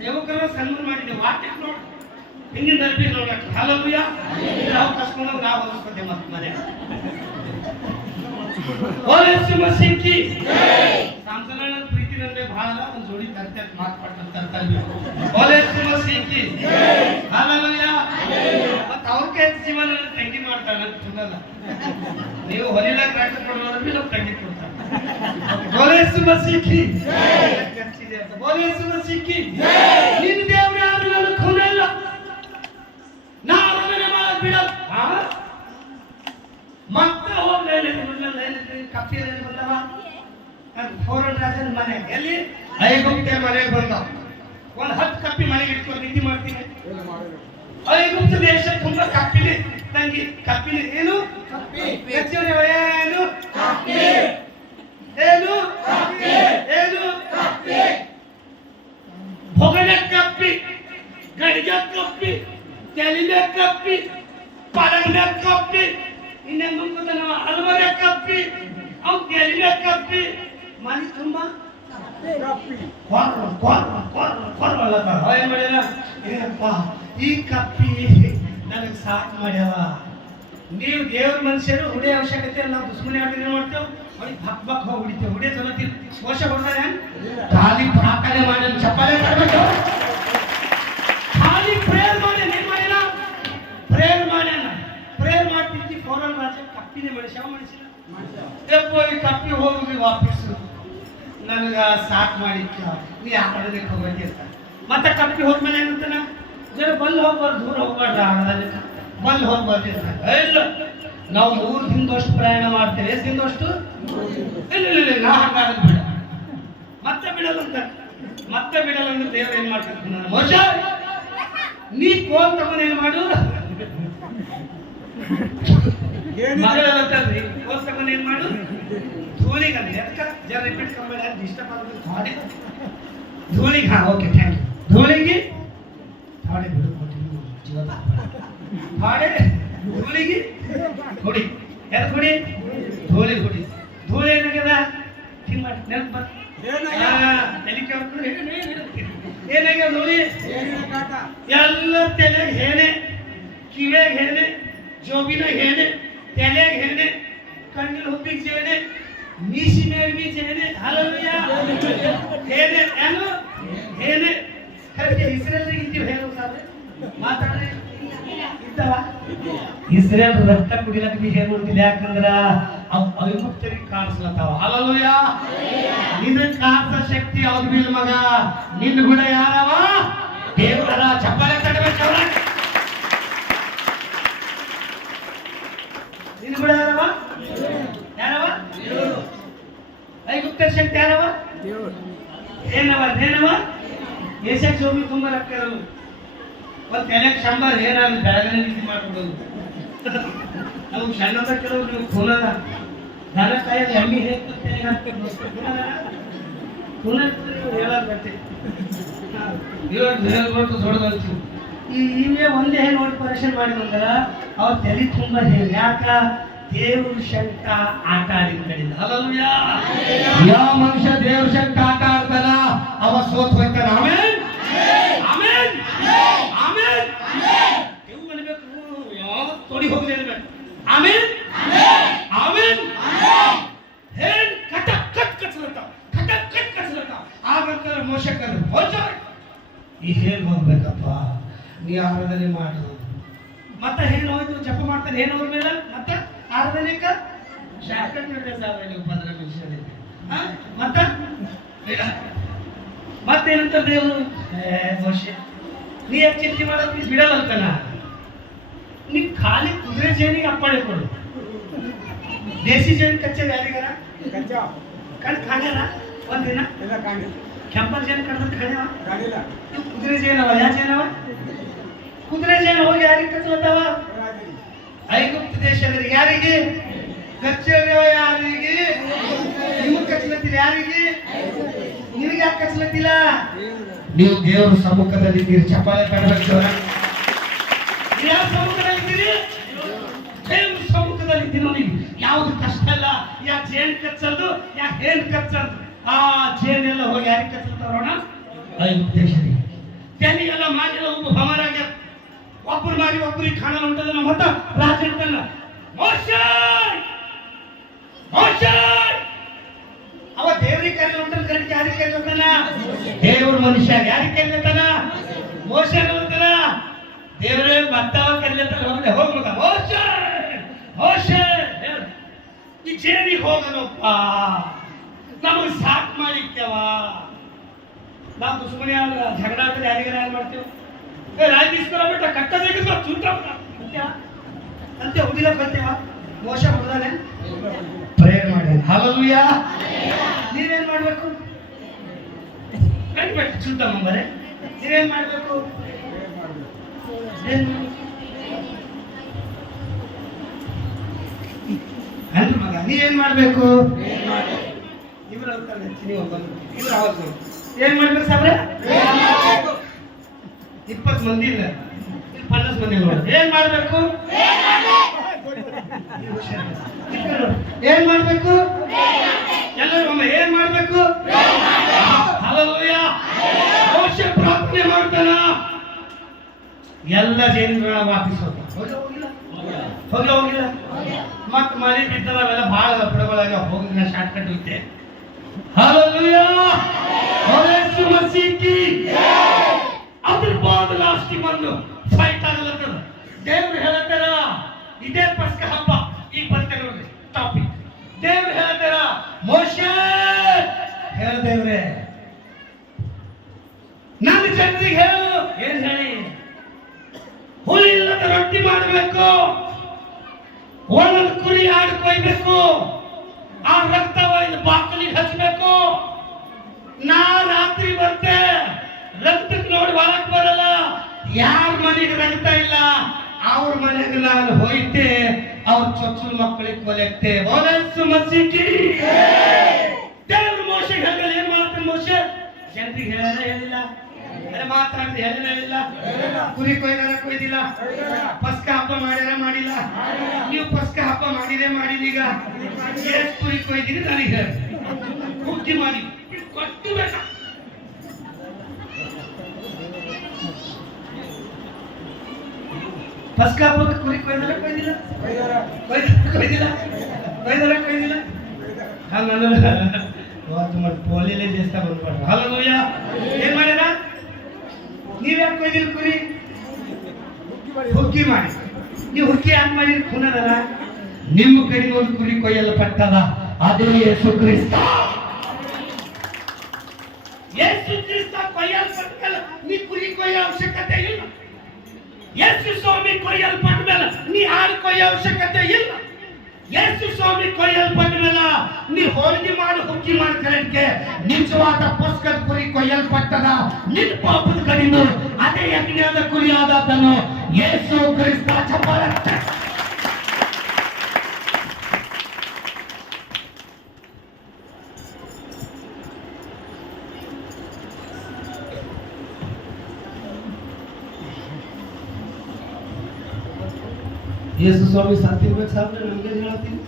ಸೇವಕರ ಸನ್ಮಾನ ಮಾಡಿದೆ. ವಾಕ್ಯಕ್ಕೆ ನೋಡಿ ಹಿಂದಿನ ಅರ್ಬಿ ನೋಡಕ್ಕೆ. ಹಲ್ಲೆಲೂಯಾ. ನಾವು ಕಸ್ಕೊಂಡು ನಾವು ಹೊಲಿಸ್ಕೊತೇವೆ ಮತ್ತೆ ಮನೆ. ಯೇಸು ಮಸೀಹಿ. ಸಾಂಸನ ಪ್ರೀತಿ ನನಗೆ ಬಹಳ ಒಂದು ಜೋಡಿ ಕರ್ತ ಮಾತು ಪಡ್ತಾರೆ. ಕಲಿಬೇಕು. ಬೋಲೇಸು ಮಸೀಕಿ ಹಲ್ಲೆಲೂಯಾ. ಮತ್ತೆ ಅವ್ರ ಕೈ ಜೀವನ ತಂಗಿ ಮಾಡ್ತಾಳೆ ಅಂತ ಸುಮ್ಮಲ್ಲ. ನೀವು ಹೊಲಿಲಾಗ ರಾಟ ಕೊಡೋದ್ರಲ್ಲಿ ನಾವು ತಂಗಿ ಕೊಡ್ತಾರೆ. ಬೋಲೇಸು ಮಸೀಕಿ ಬೋಲೇಸು ಮಸೀಕಿ. ನಿನ್ನ ದೇವ್ರು ಯಾರು ನನ್ನ ಖೂನ ಇಲ್ಲ, ನಾ ಅರಮನೆ ಮಾಡಕ್ ಬಿಡಲ್ಲ. ಮತ್ತೆ ಹೋಗ್ಲಿ ಕಪ್ಪಿ ಬಂದವ ಫೋರನ್ ರಾಜನ ಮನೆ ಎಲ್ಲಿ ಐಗುಪ್ತ ಮನೆಗೆ ಬಂದ. ಒಂದ್ 10 ಕಪ್ಪಿ ಮನೆಗೆ ಇಟ್ಕೊಂಡು ನಿಧಿ ಮಾಡ್ತೀನಿ. ಐಗುಪ್ತ ದೇಶ ತುಂಬಾ ಕಪ್ಪಿಲಿ ತಂಗಿ. ಕಪ್ಪಿಲಿ ಏನು ಏನು ಏನು ಏನು ಭೊಗನ ಕಪ್ಪಿ, ಗಡಿಗ ಕಪ್ಪಿ, ತೆಲಿನ ಕಪ್ಪಿ, ಪಡಗನ ಕಪ್ಪಿ, ಇನ್ನೇ ಮುಂದೆ ನಾವು ಹಲವರ ಕಪ್ಪಿ, ಅವ್ನು ತೆಲಿನ ಕಪ್ಪಿ. ಮನೆ ತುಂಬಾ ಈ ಕಪ್ಪಿ ನನಗೆ ಸಾಕು ಮಾಡ್ಯಾವ. ನೀವು ದೇವ್ರ ಮನುಷ್ಯರು ಹುಡಿ ಅವಶ್ಯಕತೆ ನಾವು ದುಶ್ಮನಿ ಆಡಿದ್ರೆ ಏನ್ ಮಾಡ್ತೇವೆ, ಹೊಡಿ ಹಕ್ ಬಕ್ ಹೋಗಿ ಹೊಡಿತೇವೆ. ಹುಡಿ ಚಲೋತಿಲ್ಲ ಮೋಸ ಹೊಡ್ದಾರೆ ಖಾಲಿ ಪ್ರಾರ್ಥನೆ ಮಾಡಿ ಚಪ್ಪಾಳೆ ಮಾಡ್ಬೇಕು. ಖಾಲಿ ಪ್ರೇಯರ್ ಮಾಡಿ ಏನ್ ಮಾಡಿಲ್ಲ, ಪ್ರೇಯರ್ ಮಾಡ್ಯಾನ. ಪ್ರೇಯರ್ ಮಾಡ್ತಿದ್ದಿ ಫೋರನ್ ರಾಜ ಕಪ್ಪಿನೇ ಮನುಷ್ಯ ಮನುಷ್ಯ ಈ ಕಪ್ಪಿ ಹೋಗಿ ವಾಪಸ್ಸು ನನಗ ಸಾಕ್ ಮಾಡಿಕ್ಕ ನೀ ಆ ಕಡೆ ಹೋಗ್ಬೇಕಿರ್ತ. ಮತ್ತೆ ಕಪ್ಪಿ ಹೋದ್ಮೇಲೆ ಏನಂತಾನ, ಜರ ಬಲ್ಲಿ ಹೋಗ್ಬಾರ್ದು, ದೂರ ಹೋಗ್ಬಾರ್ದು, ಬಲ್ಲಿ ಹೋಗ್ಬಾರ್ದು. ಇಲ್ಲ ನಾವು 3 ದಿನದಷ್ಟು ಪ್ರಯಾಣ ಮಾಡ್ತೇವೆ. ಎಷ್ಟು ದಿನದಷ್ಟು? ಇಲ್ಲ ನಾ ಹಾಗಾದ್ರೆ ಬಿಡ, ಮತ್ತೆ ಬಿಡಲ್ಲಂತ. ಮತ್ತೆ ಬಿಡಲ್ಲ ಅಂದ್ರೆ ದೇವ್ರು ಏನ್ ಮಾಡ್ತಿರ್ತಾನೆ, ನಾನು ಮೋಸ ನೀ ಕೋಲ್ ತಗೊಂಡು ಏನ್ ಮಾಡು, ಮಗಳಂತಲ್ರಿ ಕೋಲ್ ತಗೊಂಡು ಏನ್ ಮಾಡು, ಧೂಳಿಗೆ ಅಂದ್ರೆ ಅದಕ್ಕೆ ಜರ ರಿಪೀಟ್ ಕಂಬಳಿ ಡಿಸ್ಟರ್ಬ್ ಆಗೋದು ಥಾಡಿ ಧೂಳಿಗೆ. ಹಾ ಓಕೆ ಥ್ಯಾಂಕ್ ಯು. ಧೂಳಿಗೆ ಥಾಡೆ ಬಿಡು ಜೀವ ಥಾಡೆ ಧೂಳಿಗೆ ಹುಡಿ. ಎದಕ್ಕೆ ಹುಡಿ? ಧೂಳಿ ಹುಡಿ. ಧೂಳಿ ಏನಾಗ್ಯದ ಹಿಂಗ್ ಮಾಡಿ ನೆನಪು ಬರ್ ಏನಾಗ್ಯದ ಧೂಳಿ ಎಲ್ಲ ತಲೆಗೆ ಹೇನೆ, ಕಿವ್ಯಾಗ ಹೇನೆ, ಜೋಬಿನಾಗ ಹೇನೆ, ತಲೆಗೆ ಹೇನೆ, ಕಣ್ಣಿನ ಹುಬ್ಬಿಗೆ ಜೇನೆ, ಮೀಸಿ ಮೇಲ್ಮಿ ಜೇನೆ. ಹಲ್ಲೆಲೂಯಾ. ಹೇನೆ ಏನು ಹೇನೆ ಇಸ್ರೇಲ್ ಇದ್ದೀವಿ ಹೇಳು ಸಾದ್ರೆ ಮಾತಾಡ್ರಿ ಇದ್ದವ. ಇಸ್ರೇಲ್ ರಕ್ತ ಕುಡಿಲಕ್ಕ ಬಿ ಹೇರ್ ಮಾಡ್ತಿಲ್ಲ, ಯಾಕಂದ್ರ ಅವ್ ಐಗುಪ್ತರಿಗೆ ಕಾಣಿಸ್ಲತ್ತಾವ. ಹಲ್ಲೆಲೂಯಾ. ನಿನ್ನ ಕಾಣಿಸ ಶಕ್ತಿ ಅವ್ರ ಬಿಲ್ ಮಗ. ನಿನ್ನ ಗುಣ ಯಾರವ? ದೇವರ. ಚಪ್ಪಾಳೆ ತಡಬೇಕವ್ರ. ನಿನ್ನ ಗುಣ ಯಾರವ? ಯಾರವ? ಐಗುಪ್ತ ಶಕ್ತಿ ಯಾರವ? ಏನವ ಏನವ? ಏಸಕ್ ಜೋಬಿ ತುಂಬಾ ರೊಕ್ಕ ಇರೋದು. ಒಂದು ತೆಲೆಗೆ ಶಂಬರ್ ಏನಾದ್ರು ಬೆಳಗನೆ ನಿಧಿ ಮಾಡ್ಕೊಡೋದು. ನಾವು ಸಣ್ಣದ ಕೆಲವು ನೀವು ಖೂನದ ದನ ಕಾಯಲ್ಲಿ ಎಮ್ಮಿ ಹೇಳತ್ತೆ ಹೇಳ್ಬಿಟ್ಟು ದೊಡ್ಡದಂತೀವಿ. ಇವೇ ಒಂದೇ ನೋಡಿ ಪರೀಕ್ಷೆ ಮಾಡಿ ಬಂದಾರ ಅವ್ರ ತಲೆ ತುಂಬಾ ಹೇಳಿ. ಯಾಕ? ದೇವ್ರ ಶಂಕ ಆಟ ಆಡಿದ ಕಡೆಯಿಂದ. ಹಲ್ಲೆಲೂಯಾ. ಯಾವ ಮನುಷ್ಯ ದೇವ್ರ ಶಂಕ ಆಟ ಆಡ್ತಾನ ಅವ ಸೋತ್ ಹೋಗ್ತಾನ. Amen amen amen. ನೀವು ಅನ್ಬೇಕು, ಯಾವ ತೊಡಿ ಹೋಗ್ಲಿ ಅನ್ಬೇಕು. Amen amen. ಹೇನ್ ಕಟ ಕಟ್ ಕಚ್ಲತ್ತ, ಕಟ ಕಟ್ ಕಚ್ಲತ್ತ. ಆಗಂತ ಮೋಶಕರು ಹೋಚ ಈ ಹೇನ್ ಹೋಗ್ಬೇಕಪ್ಪ, ನೀ ಆರಾಧನೆ ಮಾಡು. ಮತ್ತೆ ಏನು ಹೋಯ್ತು ಜಪ ಮಾಡ್ತಾರೆ ಏನು ಅವ್ರ ಮೇಲೆ. ಮತ್ತೆ ಆರಾಧನೆಕ ಶಾಖಟ್ ಸಾಧ್ಯ ನೀವು 15 ನಿಮಿಷ. ಮತ್ತೆ ಮತ್ತೇನಂತ ದೇವರು ಮೋಶೆ ನೀ ಯಾಕೆ ಚಿಂತೆ ಮಾಡೋದು ಬಿಡಲ್ಲ ಅಂತನ. ನೀ ಖಾಲಿ ಕುದುರೆ ಜೇನಿಗೆ ಅಪ್ಪಣೆ ಕೊಡು. ದೇಸಿ ಜೇನು ಕಚ್ಚೆ ಯಾರಿಗಾರ ಕಣ್ ಕಾಣ್ಯಾರ ಒಂದಿನ ಕೆಂಪರ್ ಜೇನು ಕಡ್ದ ಕಾಣ್ಯಾವ. ಕುದುರೆ ಜೇನವ ಯಾ ಜೇನವ? ಕುದುರೆ ಜೇನು ಹೋಗಿ ಯಾರಿಗೆ ಕಚ್ಚಲತ್ತವ? ಐಗುಪ್ತ ದೇಶದಲ್ಲಿ ಯಾರಿಗೆ ಕಚ್ಚಲ್ಯವ? ಯಾರಿಗೆ? ನಿಮಗೆ ಕಚ್ಚಲತ್ತಿಲ್ಲ. ಯಾರಿಗೆ? ನಿನಗೆ ಯಾಕೆ ಕಚ್ಚಲತ್ತಿಲ್ಲ? ನೀವು ದೇವರ ಸಮ್ಮುಖದಲ್ಲಿ ಇದ್ದೀರಿ. ಚಪ್ಪಾಳೆ ತಡಬೇಕು. ಯಾವ ಸಮ್ಮುಖದಲ್ಲಿದ್ದೀರಿ? ದೇವ್ರ ಸಮ್ಮುಖದಲ್ಲಿದ್ದೀರಿ. ನೋಡಿ ಯಾವ್ದು ಕಷ್ಟ ಇಲ್ಲ. ಯಾ ಜೇನ್ ಕಚ್ಚಲ್ದು, ಯಾ ಹೇನ್ ಕಚ್ಚಲ್ದು. ಆ ಜೇನೆಲ್ಲ ಹೋಗಿ ಯಾರಿಗೆ ಕಚ್ಚಲ್ತಾರೋಣ? ಐಗುಪ್ತ ದೇಶದಲ್ಲಿ. ತೆಲಿಗೆಲ್ಲ ಮಾಗೆಲ್ಲ ಒಬ್ಬ ಭಮರಾಗ ಒಬ್ಬರು ಮಾರಿ ಒಬ್ಬರಿಗೆ ಕಾಣಲು ಉಂಟದ. ನಮ್ಮ ಹೊತ್ತ ರಾಜ ಇರ್ತಾನ, ಮೋಶೆ ಮೋಶೆ ಅವ ದೇವರಿಗೆ ಕರೆಯಲು ಉಂಟದ. ಕರೆಕ್ಟ್ ಯಾರಿಗೆ ಕರೀತಾನ? ದೇವ್ರ ಮನುಷ್ಯ ಯಾರಿಗೆ ಕರೀತಾನ? ಮೋಶೆ ಕರೀತಾನ. ದೇವ್ರೇ ಬರ್ತಾವ ಕರೀತಾನ. ಹೋಗ್ ಮಗ ಮೋಶೆ ಮೋಶೆ ಈ ಜೇನಿಗೆ ಹೋಗನಪ್ಪ, ನಮಗೆ ಸಾಕು ಮಾಡಿಕ್ತೇವ. ನಾವು ದುಶ್ಮನಿ ಜಗಳ ಆದ್ರೆ ಯಾರಿಗಾರ ಏನ್ ಮಾಡ್ತೇವೆ? ರಾಜೀಸ್ಕರ ಬಿಟ್ಟ ಕಟ್ಟಬೇಕು ಚೂಟ ಅಂತ ಹೋಗಿಲ್ಲ ಬರ್ತೇವ. ಮೋಶ ಹೊಡೆದಾನೆ, ಪ್ರೇಯರ್ ಮಾಡಿ. ಹಲ್ಲೆಲೂಯಾ. ನೀವೇನ್ ಮಾಡ್ಬೇಕು? ಕಟ್ಬಿಟ್ಟು ಚೂಟ ಮಂಬರೆ ನೀವೇನ್ ಮಾಡ್ಬೇಕು? ಅಲ್ರಿ ಮಗ, ನೀವೇನ್ ಮಾಡ್ಬೇಕು? ಇವ್ರು ಇವ್ರು ಅವತ್ತು ಏನ್ ಮಾಡ್ಬೇಕು ಸಾಬ್ರೆ? 20 ಮಂದಿ ಇಲ್ಲ, 50 ಮಂದಿ ನೋಡ್ರಿ. ಏನ್ ಮಾಡ್ಬೇಕು? ಏನ್ ಮಾಡ್ಬೇಕು? ಎಲ್ಲರೂ ಒಮ್ಮೆ ಏನ್ ಮಾಡ್ಬೇಕು? ಹಲ್ಲೆಲೂಯಾ. ಮೋಶೆ ಪ್ರಾರ್ಥನೆ ಮಾಡ್ತಾನ, ಎಲ್ಲ ಜೇನುಗಳ ವಾಪಸ್ ಹೋಗಿಲ್ಲ. ಮತ್ ಮಳೆ ಬಿದ್ದಲ್ಲ, ಅವೆಲ್ಲ ಬಹಳ ಪುಡಗಳಾಗ ಹೋಗಿನ ಶಾರ್ಟ್ ಕಟ್ ಹೋಯ್ತೆ. ಹಲ್ಲೆಲೂಯಾ. ಯೇಸು ಮಸೀಹ್ ಕಿ ಅದ್ರ ಬಾದ ಲಾಸ್ಟ್ ಬಂದು ಫೈಟ್ ಆಗಲತ್ತದ. ದೇವ್ರು ಹೇಳತ್ತಾರ, ಇದೇ ಪಸ್ಕ ಹಬ್ಬ ಈಗ ಬರ್ತೇನೆ ನೋಡ್ರಿ ಟಾಪಿಕ್. ದೇವ್ರು ಹೇಳತ್ತಾರ, ಮೋಶೆ ಹೇಳ ದೇವ್ರೆ ನನ್ನ ಜನರಿಗೆ ಹೇಳು. ಏನ್ ಹೇಳಿ? ಹುಳಿ ಇಲ್ಲದ ರೊಟ್ಟಿ ಮಾಡಬೇಕು, ಒಂದೊಂದು ಕುರಿ ಆಡು ಕೊಯ್ಬೇಕು, ಆ ರಕ್ತ ಒಯ್ದು ಬಾಕಲಿಗೆ ಹಚ್ಚಬೇಕು. ನಾ ರಾತ್ರಿ ಬರ್ತೆ, ರಕ್ತಕ್ಕೆ ನೋಡಿ ಹೊರಕ್ ಬರಲ್ಲ. ಯಾರ ಮನೆಗೆ ರಕ್ತ ಇಲ್ಲ ಅವ್ರ ಮನೆಗೆ ನಾನು ಹೋಯ್ತೆ, ಅವ್ರ ಚೊಚ್ಚಲ ಮಕ್ಕಳಿಗೆ ಕೊಲೆಕ್ತೆ. ಯೇಸು ಮಸೀಹ್ ಕಿ ದೇವ್ರ ಮೋಶೆಗೆ ಹೇಳಿದ್ರೆ ಏನ್ ಮಾಡ್ತಾನೆ? ಮೋಶೆ ಜನರಿಗೆ ಹೇಳಿಲ್ಲ, ಮಾತಾಡ್ತಿ ಹೇಳಿಲ್ಲ. ಕುರಿ ಕೊಯ್ದಿಲ್ಲ, ಪಸ್ಕ ಹಬ್ಬ ಮಾಡ್ಯಾರ ಮಾಡಿಲ್ಲ. ನೀವು ಪಸ್ಕ ಹಬ್ಬ ಮಾಡಿದೀಗ ಎಷ್ಟು ಕುರಿ ಕೊಯ್ದಿರಿ ನನಗೆ ಹೇಳಿ, ಹುಗ್ಗಿ ಮಾಡಿ ಕೊಟ್ಟು ಬೇಕ. ಪಸ್ಕ ಹಬ್ಬಕ್ಕೆ ಕುರಿ ಕೊಯ್ದಿಲ್ಲ ಪೋಲಿಲೇ ದೇಸ್ತಾ ಬಂದ್ಬಿಡ್ರಿ. ಹಲ್ಲೆಲೂಯಾ. ಏನ್ ಮಾಡ್ಯಾರ? ನೀವ್ಯಾಕೆ ಕೊಯ್ದಿಲ್ಲ ಕುರಿ? ಹುಗ್ಗಿ ಮಾಡಿ. ನೀವು ಹುಗ್ಗಿ ಯಾಕೆ ಮಾಡಿರಿ? ಖುನದಲ್ಲ, ನಿಮ್ಮ ಕಡೆಗೆ ಒಂದು ಕುರಿ ಕೊಯ್ಯಲ್ಪಟ್ಟದ, ಅದೇ ಯೇಸು ಕ್ರಿಸ್ತ. ಯೇಸು ಕ್ರಿಸ್ತ ಕೊಯ್ಯಲ್ಪಟ್ಟ ಮೇಲೆ ನೀ ಕುರಿ ಕೊಯ್ಯೋ ಅವಶ್ಯಕತೆ ಇಲ್ಲ. ಯೇಸು ಸ್ವಾಮಿ ಕೊಯ್ಯಲ್ಪಟ್ಟ ಮೇಲೆ ನೀ ಹಾಡು ಕೊಯ್ಯೋ ಅವಶ್ಯಕತೆ ಇಲ್ಲ. ಯೇಸು ಸ್ವಾಮಿ ಕೊಯ್ಯಲ್ಪಟ್ಟ ಮೇಲೆ ನೀ ಹೋಳಿಗೆ ಮಾಡಿ ಹುಗ್ಗಿ ಮಾಡಿ ಕರೆಂಟ್ಗೆ ನಿಜವಾದ ಪಸ್ಕದ ಕುರಿ ಕೊಯ್ಯಲ್ಪಟ್ಟದ. ನಿನ್ನ ಪಾಪದ ಕಡಿಮೆ ಅದೇ ಯಜ್ಞದ ಕುರಿ ಆದನು ಯೇಸು ಕ್ರಿಸ್ತ. ಚಪ್ಪಾಳೆ. ಯೇಸು ಸ್ವಾಮಿ ಸತ್ತಿರ್ಬೇಕು ಸಾಬ್ರೆ, ನಮ್ಗೆ ಹೇಳ್ತೀನಿ.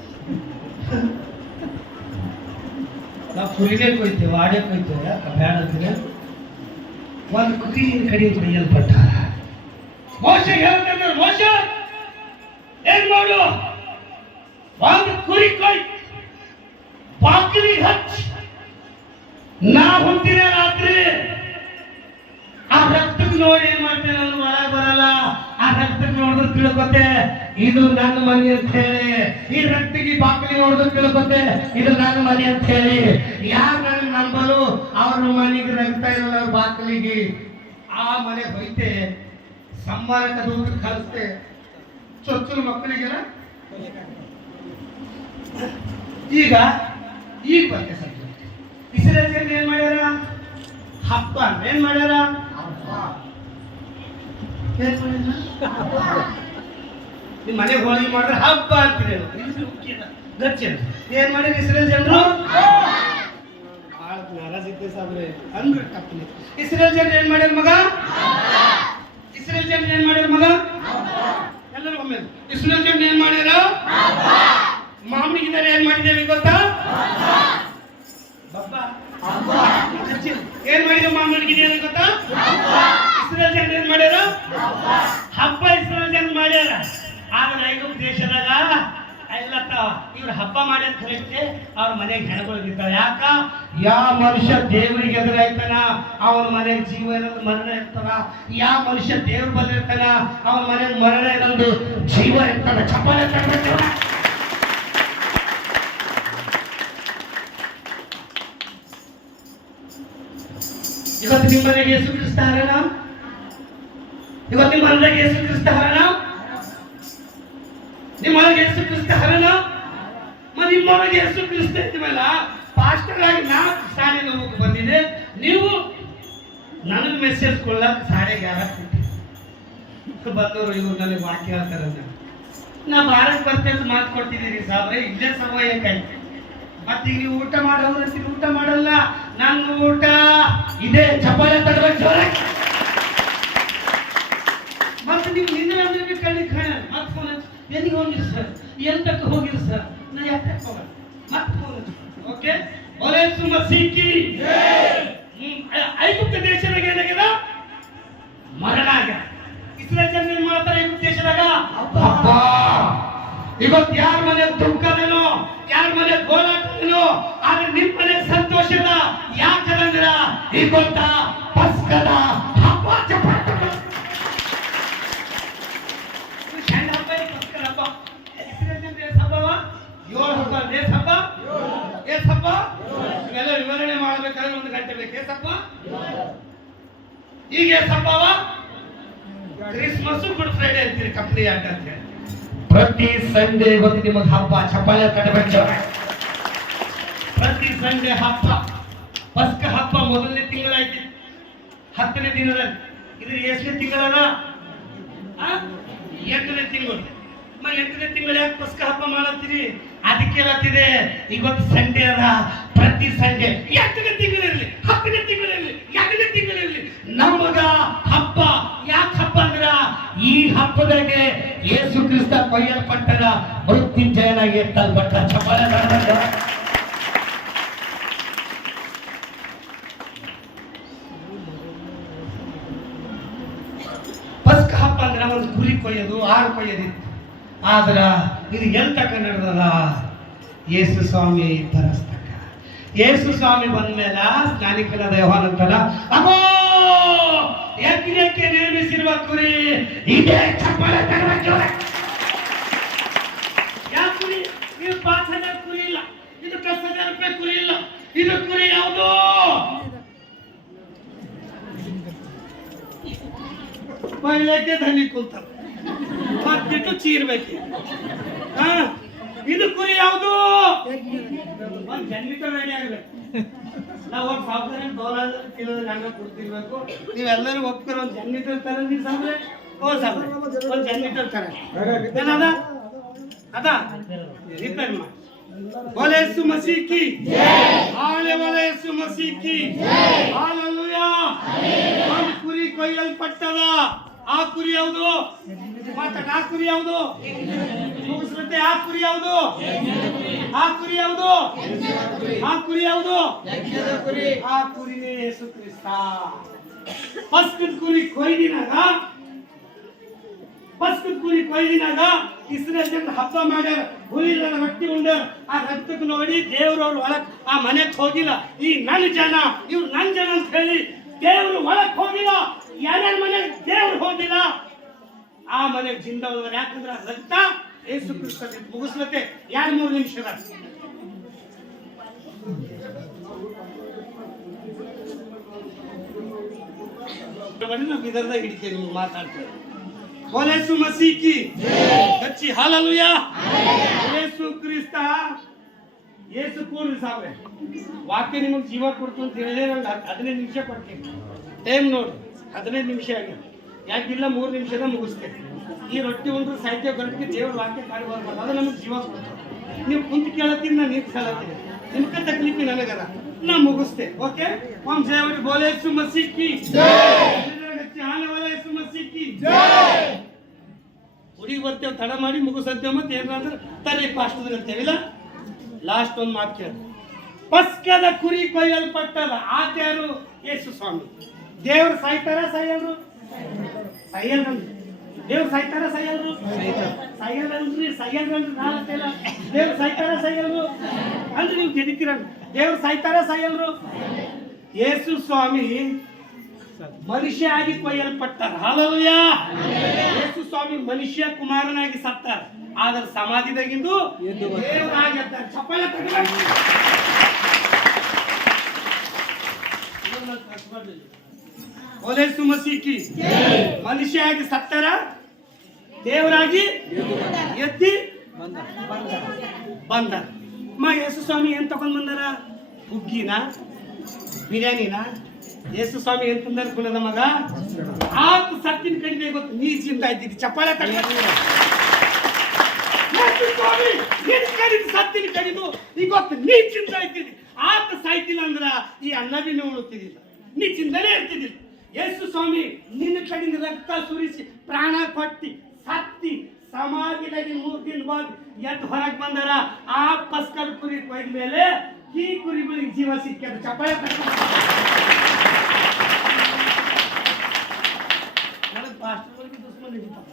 ನಾವು ಕುರಿನೇ ಕೊಯ್ತೇವೆ, ಆಡೇ ಕೊಯ್ತೇವೆ. ಯಾಕೆ ಬೇಡ ಅಂತೀರ? ಒಂದು ಕುರಿ ಕಡೆ ಕೊಯ್ಯಲ್ಪಟ್ಟ. ಮೋಶೆ ಹೇಳ್ತಾನೆ, ಮೋಶೆ ಏನ್ ಮಾಡು? ಒಂದು ಕುರಿ ಕೊಯ್, ಬಾಗಿಲಿಗೆ ಹಚ್ಚ. ನಾ ಹೊಂಟಿನ ರಾತ್ರಿ ಆ ರಕ್ತಕ್ಕೆ ನೋಡಿ ಏನ್ ಮಾಡ್ತೇನೆ? ನಾನು ಒಳಗೆ ಬರಲ್ಲ. ಆ ರಕ್ತಕ್ಕೆ ನೋಡಿದ್ರೆ ತಿಳ್ಕೊತೆ ಇದು ನನ್ನ ಮನೆ ಅಂತ ಹೇಳಿ. ಈ ರಕ್ತಿಗೆ ಬಾಗಿಲಿ ನೋಡಿದ್ರೆ ತಿಳ್ಕೊತೆ ಇದು ನನ್ನ ಮನೆ ಅಂತ ಹೇಳಿ. ಯಾರು ನನಗೆ ನಂಬಲು? ಅವ್ರ ಮನೆಗೆ ರಕ್ತ ಇರಲ್ಲ, ಅವ್ರ ಬಾಗಿಲಿಗೆ ಆ ಮನೆ ಹೋಯ್ತೆ, ಸಂಬಾರಕ ಊಟ ಕಳಿಸ್ತೆ, ಚೊಚ್ಚಲ ಮಕ್ಕಳಿಗೆಲ್ಲ. ಈಗ ಬರ್ತೆ ಸರ್. ಇಸ್ರೇಲ್ ಜನರು ಏನ್ ಮಾಡ್ಯಾರ? ಹಬ್ಬ ಏನ್ ಮಾಡ್ಯಾರ? ನಿಮ್ ಮನೆಗೆ ಹೋಳಿಗೆ ಮಾಡಿದ್ರೆ ಹಬ್ಬ ಅಂತೀರಿ. ಏನ್ ಮಾಡಿರಿ ಇಸ್ರೇಲ್ ಜನರು? ಬಹಳ ನಾರಾಜಿದ್ದೆ ಸಾಬ್ರೆ ಅಂದ್ರೆ ತಪ್ಪು. ಇಸ್ರೇಲ್ ಜನರು ಏನ್ ಮಾಡ್ಯಾರ ಮಗ? ಇಸ್ರೇಲ್ ಜನರು ಏನ್ ಮಾಡ್ಯಾರ ಮಗ? ಎಲ್ಲರೂ ಒಮ್ಮೆ ಇಸ್ರೇಲ್ ಜನರು ಏನ್ ಮಾಡ್ಯಾರ? ಮಾಮೂಲಿಗಿದ್ದಾರೆ ಏನ್ ಮಾಡಿದ್ದೇವೆ ಗೊತ್ತಾ? ಏನ್ ಮಾಡಿದ ಮಾಮೂಲಿಗಿದೆ ಗೊತ್ತಾ? ಇಸ್ರೇಲ್ ಜನರು ಏನ್ ಮಾಡ್ಯಾರ? ಹಬ್ಬ ಇಸ್ರೇಲ್ ಜನರು ಮಾಡ್ಯಾರ. ಆದ್ರೆ ಐಗುಪ್ತ ದೇಶದಾಗ ಎಲ್ಲತ್ತ ಇವ್ರು ಹಬ್ಬ ಮಾಡಿ ಅಂತ ಹೇಳ್ತೆ ಅವ್ರ ಮನೆಗೆ ಹೆಣಗೊಳಗಿರ್ತಾವ. ಯಾಕ ಯಾವ ಮನುಷ್ಯ ದೇವರಿಗೆ ಎದುರಾಯ್ತಾನ ಅವನ ಮನೆಗೆ ಜೀವ ಇರೋದು ಮರಣ ಇರ್ತಾರ. ಯಾವ ಮನುಷ್ಯ ದೇವ್ರ ಬಂದಿರ್ತಾನ ಅವನ ಮನೆಗೆ ಮರಣ ಇರೋದು ಜೀವ ಇರ್ತಾನ. ಚಪ್ಪಾಳೆ ತರಬೇಕು. ಇವತ್ತು ನಿಮ್ಮ ಮನೆಗೆ ಯೇಸು ಕ್ರಿಸ್ತ ಹರಣ, ಇವತ್ತು ನಿಮ್ಮ ಮನೆಗೆ ಯೇಸು ಕ್ರಿಸ್ತ ಹರಣ, ನಿಮ್ಮೊಳಗೆ ಯೇಸು ಕ್ರಿಸ್ತ ಹರಣ. ನಿಮ್ಮೊಳಗೆ ಯೇಸು ಕ್ರಿಸ್ತ ಇದ್ದೀವಲ್ಲ, ಪಾಸ್ಟರ್ ಆಗಿ ನಾನು ಸಾಡೆ ಹೋಗಕ್ಕೆ ಬಂದಿದೆ, ನೀವು ನನಗೆ ಮೆಸೇಜ್ ಕೊಡ್ಲಕ್ಕೆ ಸಾಡೆಗೆ ಯಾರ ಬಂದವರು ಇವ್ರು ನನಗೆ ವಾಕ್ಯ ಹೇಳ್ತಾರೆ. ನಾ ಭಾರತ್ ಬರ್ತೇನೆ ಮಾತು ಕೊಡ್ತಿದ್ದೀರಿ ಸಾಬ್ರೆ, ಇಲ್ಲೇ ಸಮಯಕ್ಕಾಯ್ತು. ಮತ್ತೀಗ ನೀವು ಊಟ ಮಾಡೋರು ಅಂತೀರಿ, ಊಟ ಮಾಡಲ್ಲ. ನನ್ನ ಊಟ ಇದೆ. ಚಪ್ಪಾಳೆ ತಡಬೇಕು ಜೋರಾಗಿ. ಮತ್ತೆ ನೀವು ನಿಂದ್ರೆ ಅಂದ್ರೆ ಕಣ್ಣಿ ಕಾಣ ಮತ್ತೆ ಫೋನ್ ಹಚ್ಚಿ ಎಲ್ಲಿಗೆ ಹೋಗಿರಿ ಸರ್, ಎಂತಕ್ಕೆ ಹೋಗಿರಿ ಸರ್, ನಾ ಯಾಕೆ ಹೋಗಲ್ಲ ಮತ್ತೆ ಫೋನ್ ಹಚ್ಚಿ. ಓಕೆ ಯೇಸು ಮಸೀಹಿ ಐಗುಪ್ತ ದೇಶದಾಗ ಏನಾಗ್ಯದ ಮರಣ ಆಗ್ಯದ. ಇಸ್ರೇಲ್ ಜನ ಏನ್ ಮಾಡ್ತಾರೆ ಐಗುಪ್ತ ದೇಶದಾಗ ಹಬ್ಬ. ಇವತ್ತು ಯಾರ ಮನೆ ದುಃಖದೇನೋ, ಯಾರ ಮನೆ ಗೋಳಾಟದೇನೋ, ಆದ್ರೆ ನಿಮ್ಮ ಮನೆ ಸಂತೋಷದ. ಯಾಕಂದ್ರ ಇವತ್ತ ಪಸ್ಕದ ಹಬ್ಬ. ಇವೆಲ್ಲ ವಿವರಣೆ ಮಾಡಬೇಕಾದ್ರೆ 1 ಗಂಟೆ ಬೇಕು. ಏಸಪ್ಪ ಈಗ ಏಸಪ್ಪವ ಕ್ರಿಸ್ಮಸ್ ಗುಡ್ ಫ್ರೈಡೆ ಅಂತೀರಿ, ಕಂಪ್ನಿ ಆಟ ಅಂತ ಹೇಳಿ. ಪ್ರತಿ ಸಂಡೇ ಇವತ್ತು ನಿಮಗೆ ಹಬ್ಬ. ಚಪ್ಪಾಳೆ ತಟ್ಟಬೇಕು. ಪ್ರತಿ ಸಂಡೇ ಹಬ್ಬ. ಪಸ್ಕ ಹಬ್ಬ ಮೊದಲನೇ ತಿಂಗಳಾಯ್ತು, 10ನೇ ದಿನದಲ್ಲಿ. ಇದು ಎಷ್ಟನೇ ತಿಂಗಳದ? 8ನೇ ತಿಂಗಳು. 8ನೇ ತಿಂಗಳು ಯಾಕೆ ಪಸ್ಕ ಹಬ್ಬ ಮಾಡತ್ತೀರಿ? ಅದಕ್ಕೆ ಹೇಳತ್ತಿದೆ ಇವತ್ತು ಸಂಡೇ ಅದ. ಪ್ರತಿ ಸಂಡೇ 8ನೇ ತಿಂಗಳಿರಲಿ, 10ನೇ ತಿಂಗಳಿರಲಿ, 2ನೇ ತಿಂಗಳಿರಲಿ ನಮಗ ಹಬ್ಬ. ಯಾಕೆ ಹಬ್ಬ ಅಂದ್ರ ಈ ಹಬ್ಬದಾಗೆ ಯೇಸು ಕ್ರಿಸ್ತ ಕೊಯ್ಯಲ್ಪಟ್ಟರ, ಮೃತ್ಯುಂಜಯನಾಗಿ ಎತ್ತಲ್ಪಟ್ಟ. ಚಪ್ಪಾಳೆ ತಟ್ಟಬೇಕು. ಪಸ್ಕ ಹಬ್ಬ ಅಂದ್ರೆ ಒಂದು ಕುರಿ ಕೊಯ್ಯೋದು, ಆರು ಕೊಯ್ಯೋದಿತ್ತು. ಆದ್ರ ಇದು ಎಲ್ ತಕ ನಡೆದದ? ಯೇಸು ಸ್ವಾಮಿ ತರಸ್ತಕ. ಯೇಸು ಸ್ವಾಮಿ ಬಂದ್ಮೇಲೆ ಸ್ನಾನಿಕನಾದ ಯೋಹಾನ ಅಂತಲ್ಲ, ಅಗೋ ಯಜ್ಞಕ್ಕೆ ನೇಮಿಸಿರುವ ಕುರಿ ಇದೇ. ಚಪ್ಪಾಳೆ ತರಬೇಕು. ಯಾವ ಕುರಿ? ಇದು 5,000 ಕುರಿ ಇಲ್ಲ, ಇದು 10,000 ರೂಪಾಯಿ ಕುರಿ ಇಲ್ಲ. ಇದು ಕುರಿ ಯಾವುದು? ಮಹಿಳೆಗೆ ಧನಿ ಕುಂತ ಮತ್ತಿಟ್ಟು ಚೀರ್ಬೇಕು. ಇದು ಕುರಿ ಯಾವುದು? ಒಂದು ಜನ್ಮಿಟರ್ ರೆಡಿ ಆಗ್ಬೇಕು. ನಾವು ಒಂದು $1,000 ಕಿಲೋದಲ್ಲಿ ಹಂಗ ಕೊಡ್ತಿರ್ಬೇಕು. ನೀವೆಲ್ಲರೂ ಒಪ್ಪಿರೋ ಒಂದು ಜನ್ಮಿಟರ್ ತರ ನೀವು ಸಾಬ್ರೆ. ಸಾಬ್ರೆ ಒಂದು ಜನ್ಮಿಟರ್ ತರ ಏನದ ಅದ ರಿಪೇರ್ ಮಾಡಿ. बोले यीशु मसीह की आले वाले यीशु मसीह की हालेलुया. ಒಂದು ಕುರಿ ಕೊಯ್ಯಲ್ಪಟ್ಟದ. ಆ ಕುರಿ ಯಾವುದು? ಮಾತಾಡ. ಆ ಕುರಿ ಯಾವುದು? ಮುಗಿಸ್ಲತ್ತೆ. ಆ ಕುರಿ ಯಾವುದು? ಆ ಕುರಿ ಯಾವುದು? ಆ ಕುರಿ ಯಾವುದು? ಆ ಕುರಿನೇ ಯೇಸು ಕ್ರಿಸ್ತ. ಪಸ್ಕದ ಕುರಿ ಕೊಯ್ದಿನಾಗ, ಪಸ್ಕದ ಕುರಿ ಕೊಯ್ದಿನಾಗ ಇಸ್ರೇಲ್ ಜನ ಹಬ್ಬ ಮಾಡ್ಯಾರ. ಹುಲಿಲ್ಲ ರೊಟ್ಟಿ ಉಂಡಾರ. ಆ ರಕ್ತಕ್ಕೆ ನೋಡಿ ದೇವ್ರವ್ರ ಒಳಗ್ ಆ ಮನೆಗೆ ಹೋಗಿಲ್ಲ. ಈ ನನ್ನ ಜನ, ಇವ್ರು ನನ್ನ ಜನ ಅಂತ ಹೇಳಿ ದೇವ್ರು ಒಳಗ್ ಹೋಗಿಲ್ಲ. ಯಾರ್ಯಾರ ಮನೆಗೆ ದೇವ್ರು ಹೋಗಿಲ್ಲ ಆ ಮನೆಗೆ ಜಿಂದ ಹೋದವ್ರು. ಯಾಕಂದ್ರೆ ರಕ್ತ ಯೇಸು ಕ್ರಿಸ್ತ ಮುಗಿಸ್ಲತ್ತೆ 2-3 ನಿಮಿಷದ. ನಾವು ಇದರದಾಗ ಹಿಡಿತೇವೆ. ನಿಮ್ಗೆ ಮಾತಾಡ್ತೇವೆ. बोले यीशु मसीह की अच्छी हालेलुया. ಯೇಸು ಕ್ರಿಸ್ತ ಯೇಸು ಕೂಡ್ರಿ ಸಾಬ್ರೆ. ವಾಕ್ಯ ನಿಮಗೆ ಜೀವ ಕೊಡ್ತು ಅಂತ ಹೇಳಿದ್ರೆ ನಂಗೆ 15 ನಿಮಿಷ ಕೊಡ್ತೀನಿ. ಟೈಮ್ ನೋಡಿ 15 ನಿಮಿಷ ಆಗಿದೆ. ಯಾಕಿಲ್ಲ 3 ನಿಮಿಷದ ಮುಗಿಸ್ತೇನೆ. ಈ ರೊಟ್ಟಿ ಉಂಡ್ರೆ ಸಾಹಿತ್ಯ ಗಂಟೆಗೆ ದೇವ್ರ ವಾಕ್ಯ ಕಾಡಿ ಬರ್ಬಾರ್ದು. ಅದು ನಮಗೆ ಜೀವ ಕೊಡ್ತು. ನೀವು ಕುಂತು ಕೇಳತ್ತೀನಿ, ನಾನು ನೀರು ಕೇಳತ್ತೀನಿ. ನಿಮ್ಗೆ ತಕ್ಲೀಫಿ ನನಗದ, ನಾ ಮುಗಿಸ್ತೆ. ಓಕೆ हम जय बोले यीशु मसीह की आने वाला यीशु मसीह की जय. ಹುಡುಗಿ ಬರ್ತೇವೆ, ತಡ ಮಾಡಿ ಮುಗಿಸತ್ತೇವೆ. ಮತ್ತೆ ಏನಾದ್ರೆ ತರ್ರಿ ಪಾಸ್ಟರ್ ಅಂತೇವಿಲ್ಲ. ಲಾಸ್ಟ್ ಒಂದು ಮಾತು ಕೇಳ. ಪಸ್ಕದ ಕುರಿ ಕೊಯ್ಯಲ್ಪಟ್ಟದ. ಆತ್ಯಾರು ಯೇಸು ಸ್ವಾಮಿ. ದೇವ್ರು ಸಾಯ್ತಾರ ಸಾಯಲ್ರು? ಸಾಯಲ್ರಿ. ದೇವ್ರು ಸಾಯ್ತಾರ ಸಾಯಲ್ರು? ಸಾಯಲ್ರಿ, ಸಾಯಲ್ರಿ ನಾನಂತೆಲ್ಲ. ದೇವ್ರು ಸಾಯ್ತಾರ ಸಾಯಲ್ರು ಅಂದ್ರೆ ನೀವು ಗೆದಿತೀರ. ದೇವ್ರು ಸಾಯ್ತಾರ ಸಾಯಲ್ರು? ಯೇಸು ಸ್ವಾಮಿ ಮನುಷ್ಯ ಆಗಿ ಕೊಯ್ಯಲ್ಪಟ್ಟಾರ. ಹಲ್ಲೆಲೂಯಾ. ಯೇಸು ಸ್ವಾಮಿ ಮನುಷ್ಯ ಕುಮಾರನಾಗಿ ಸತ್ತಾರ, ಆದ್ರೆ ಸಮಾಧಿದಾಗಿಂದು ದೇವರಾಗಿ ಎದ್ದಾರ. ಚಪ್ಪಾಳೆ ತಗೊಳ್ಳಿ. ಯೇಸು ಮಸೀಕಿ ಮನುಷ್ಯ ಆಗಿ ಸತ್ತಾರ, ದೇವರಾಗಿ ಎದ್ದಿ ಬಂದ. ಯೇಸು ಸ್ವಾಮಿ ಏನ್ ತಗೊಂಡ್ ಬಂದಾರ? ಹುಗ್ಗಿನ, ಬಿರಿಯಾನಿನ? ಯೇಸು ಸ್ವಾಮಿ ಏನ್ ತಂದಾರ? ಕುಲದ ಮಗ ಆತ ಸತ್ತಿನ ಕಡಿಮೆ ಗೊತ್ತು, ನೀ ಚಿಂತ ಇದ್ದಿದ್ದಿ. ಚಪ್ಪಾಳೆ ತಗೊಂಡು ಸ್ವಾಮಿ ಏನ್ ಕಡಿದು ಸತ್ತಿನ ಕಡಿದು ಈಗ ಗೊತ್ತು, ನೀ ಚಿಂತ ಇದ್ದಿದ್ದಿ. ಆತ ಸಾಯ್ತಿಲ್ಲ ಅಂದ್ರ ಈ ಅನ್ನ ಬಿ ನೀವು ಉಳುತ್ತಿದ್ದಿಲ್ಲ, ನೀ ಚಿಂತನೆ ಇರ್ತಿದ್ದಿಲ್ಲ. ಯೇಸು ಸ್ವಾಮಿ ನಿನ್ನ ಕಡೆಯಿಂದ ರಕ್ತ ಸುರಿಸಿ ಪ್ರಾಣ ಕೊಟ್ಟಿ ಸತ್ತಿ ಸಮಾಧಿಯಾಗಿ 3 ದಿನ ಬಾದ್ ಎದ್ದು ಹೊರಗೆ ಬಂದಾರ. ಆ ಪಸ್ಕಲ್ ಕುರಿ ಕೊಯ್ದ ಮೇಲೆ ಈ ಕುರಿಗಳಿಗೆ ಜೀವ ಸಿಕ್ಕ್ಯದ. ಚಪ್ಪಾಳೆ ನನಗೆ ಪಾಸ್ಟರ್ಗಳಿಗೆ ದುಶ್ಮನ್ ಹಿಡಿತಾವ.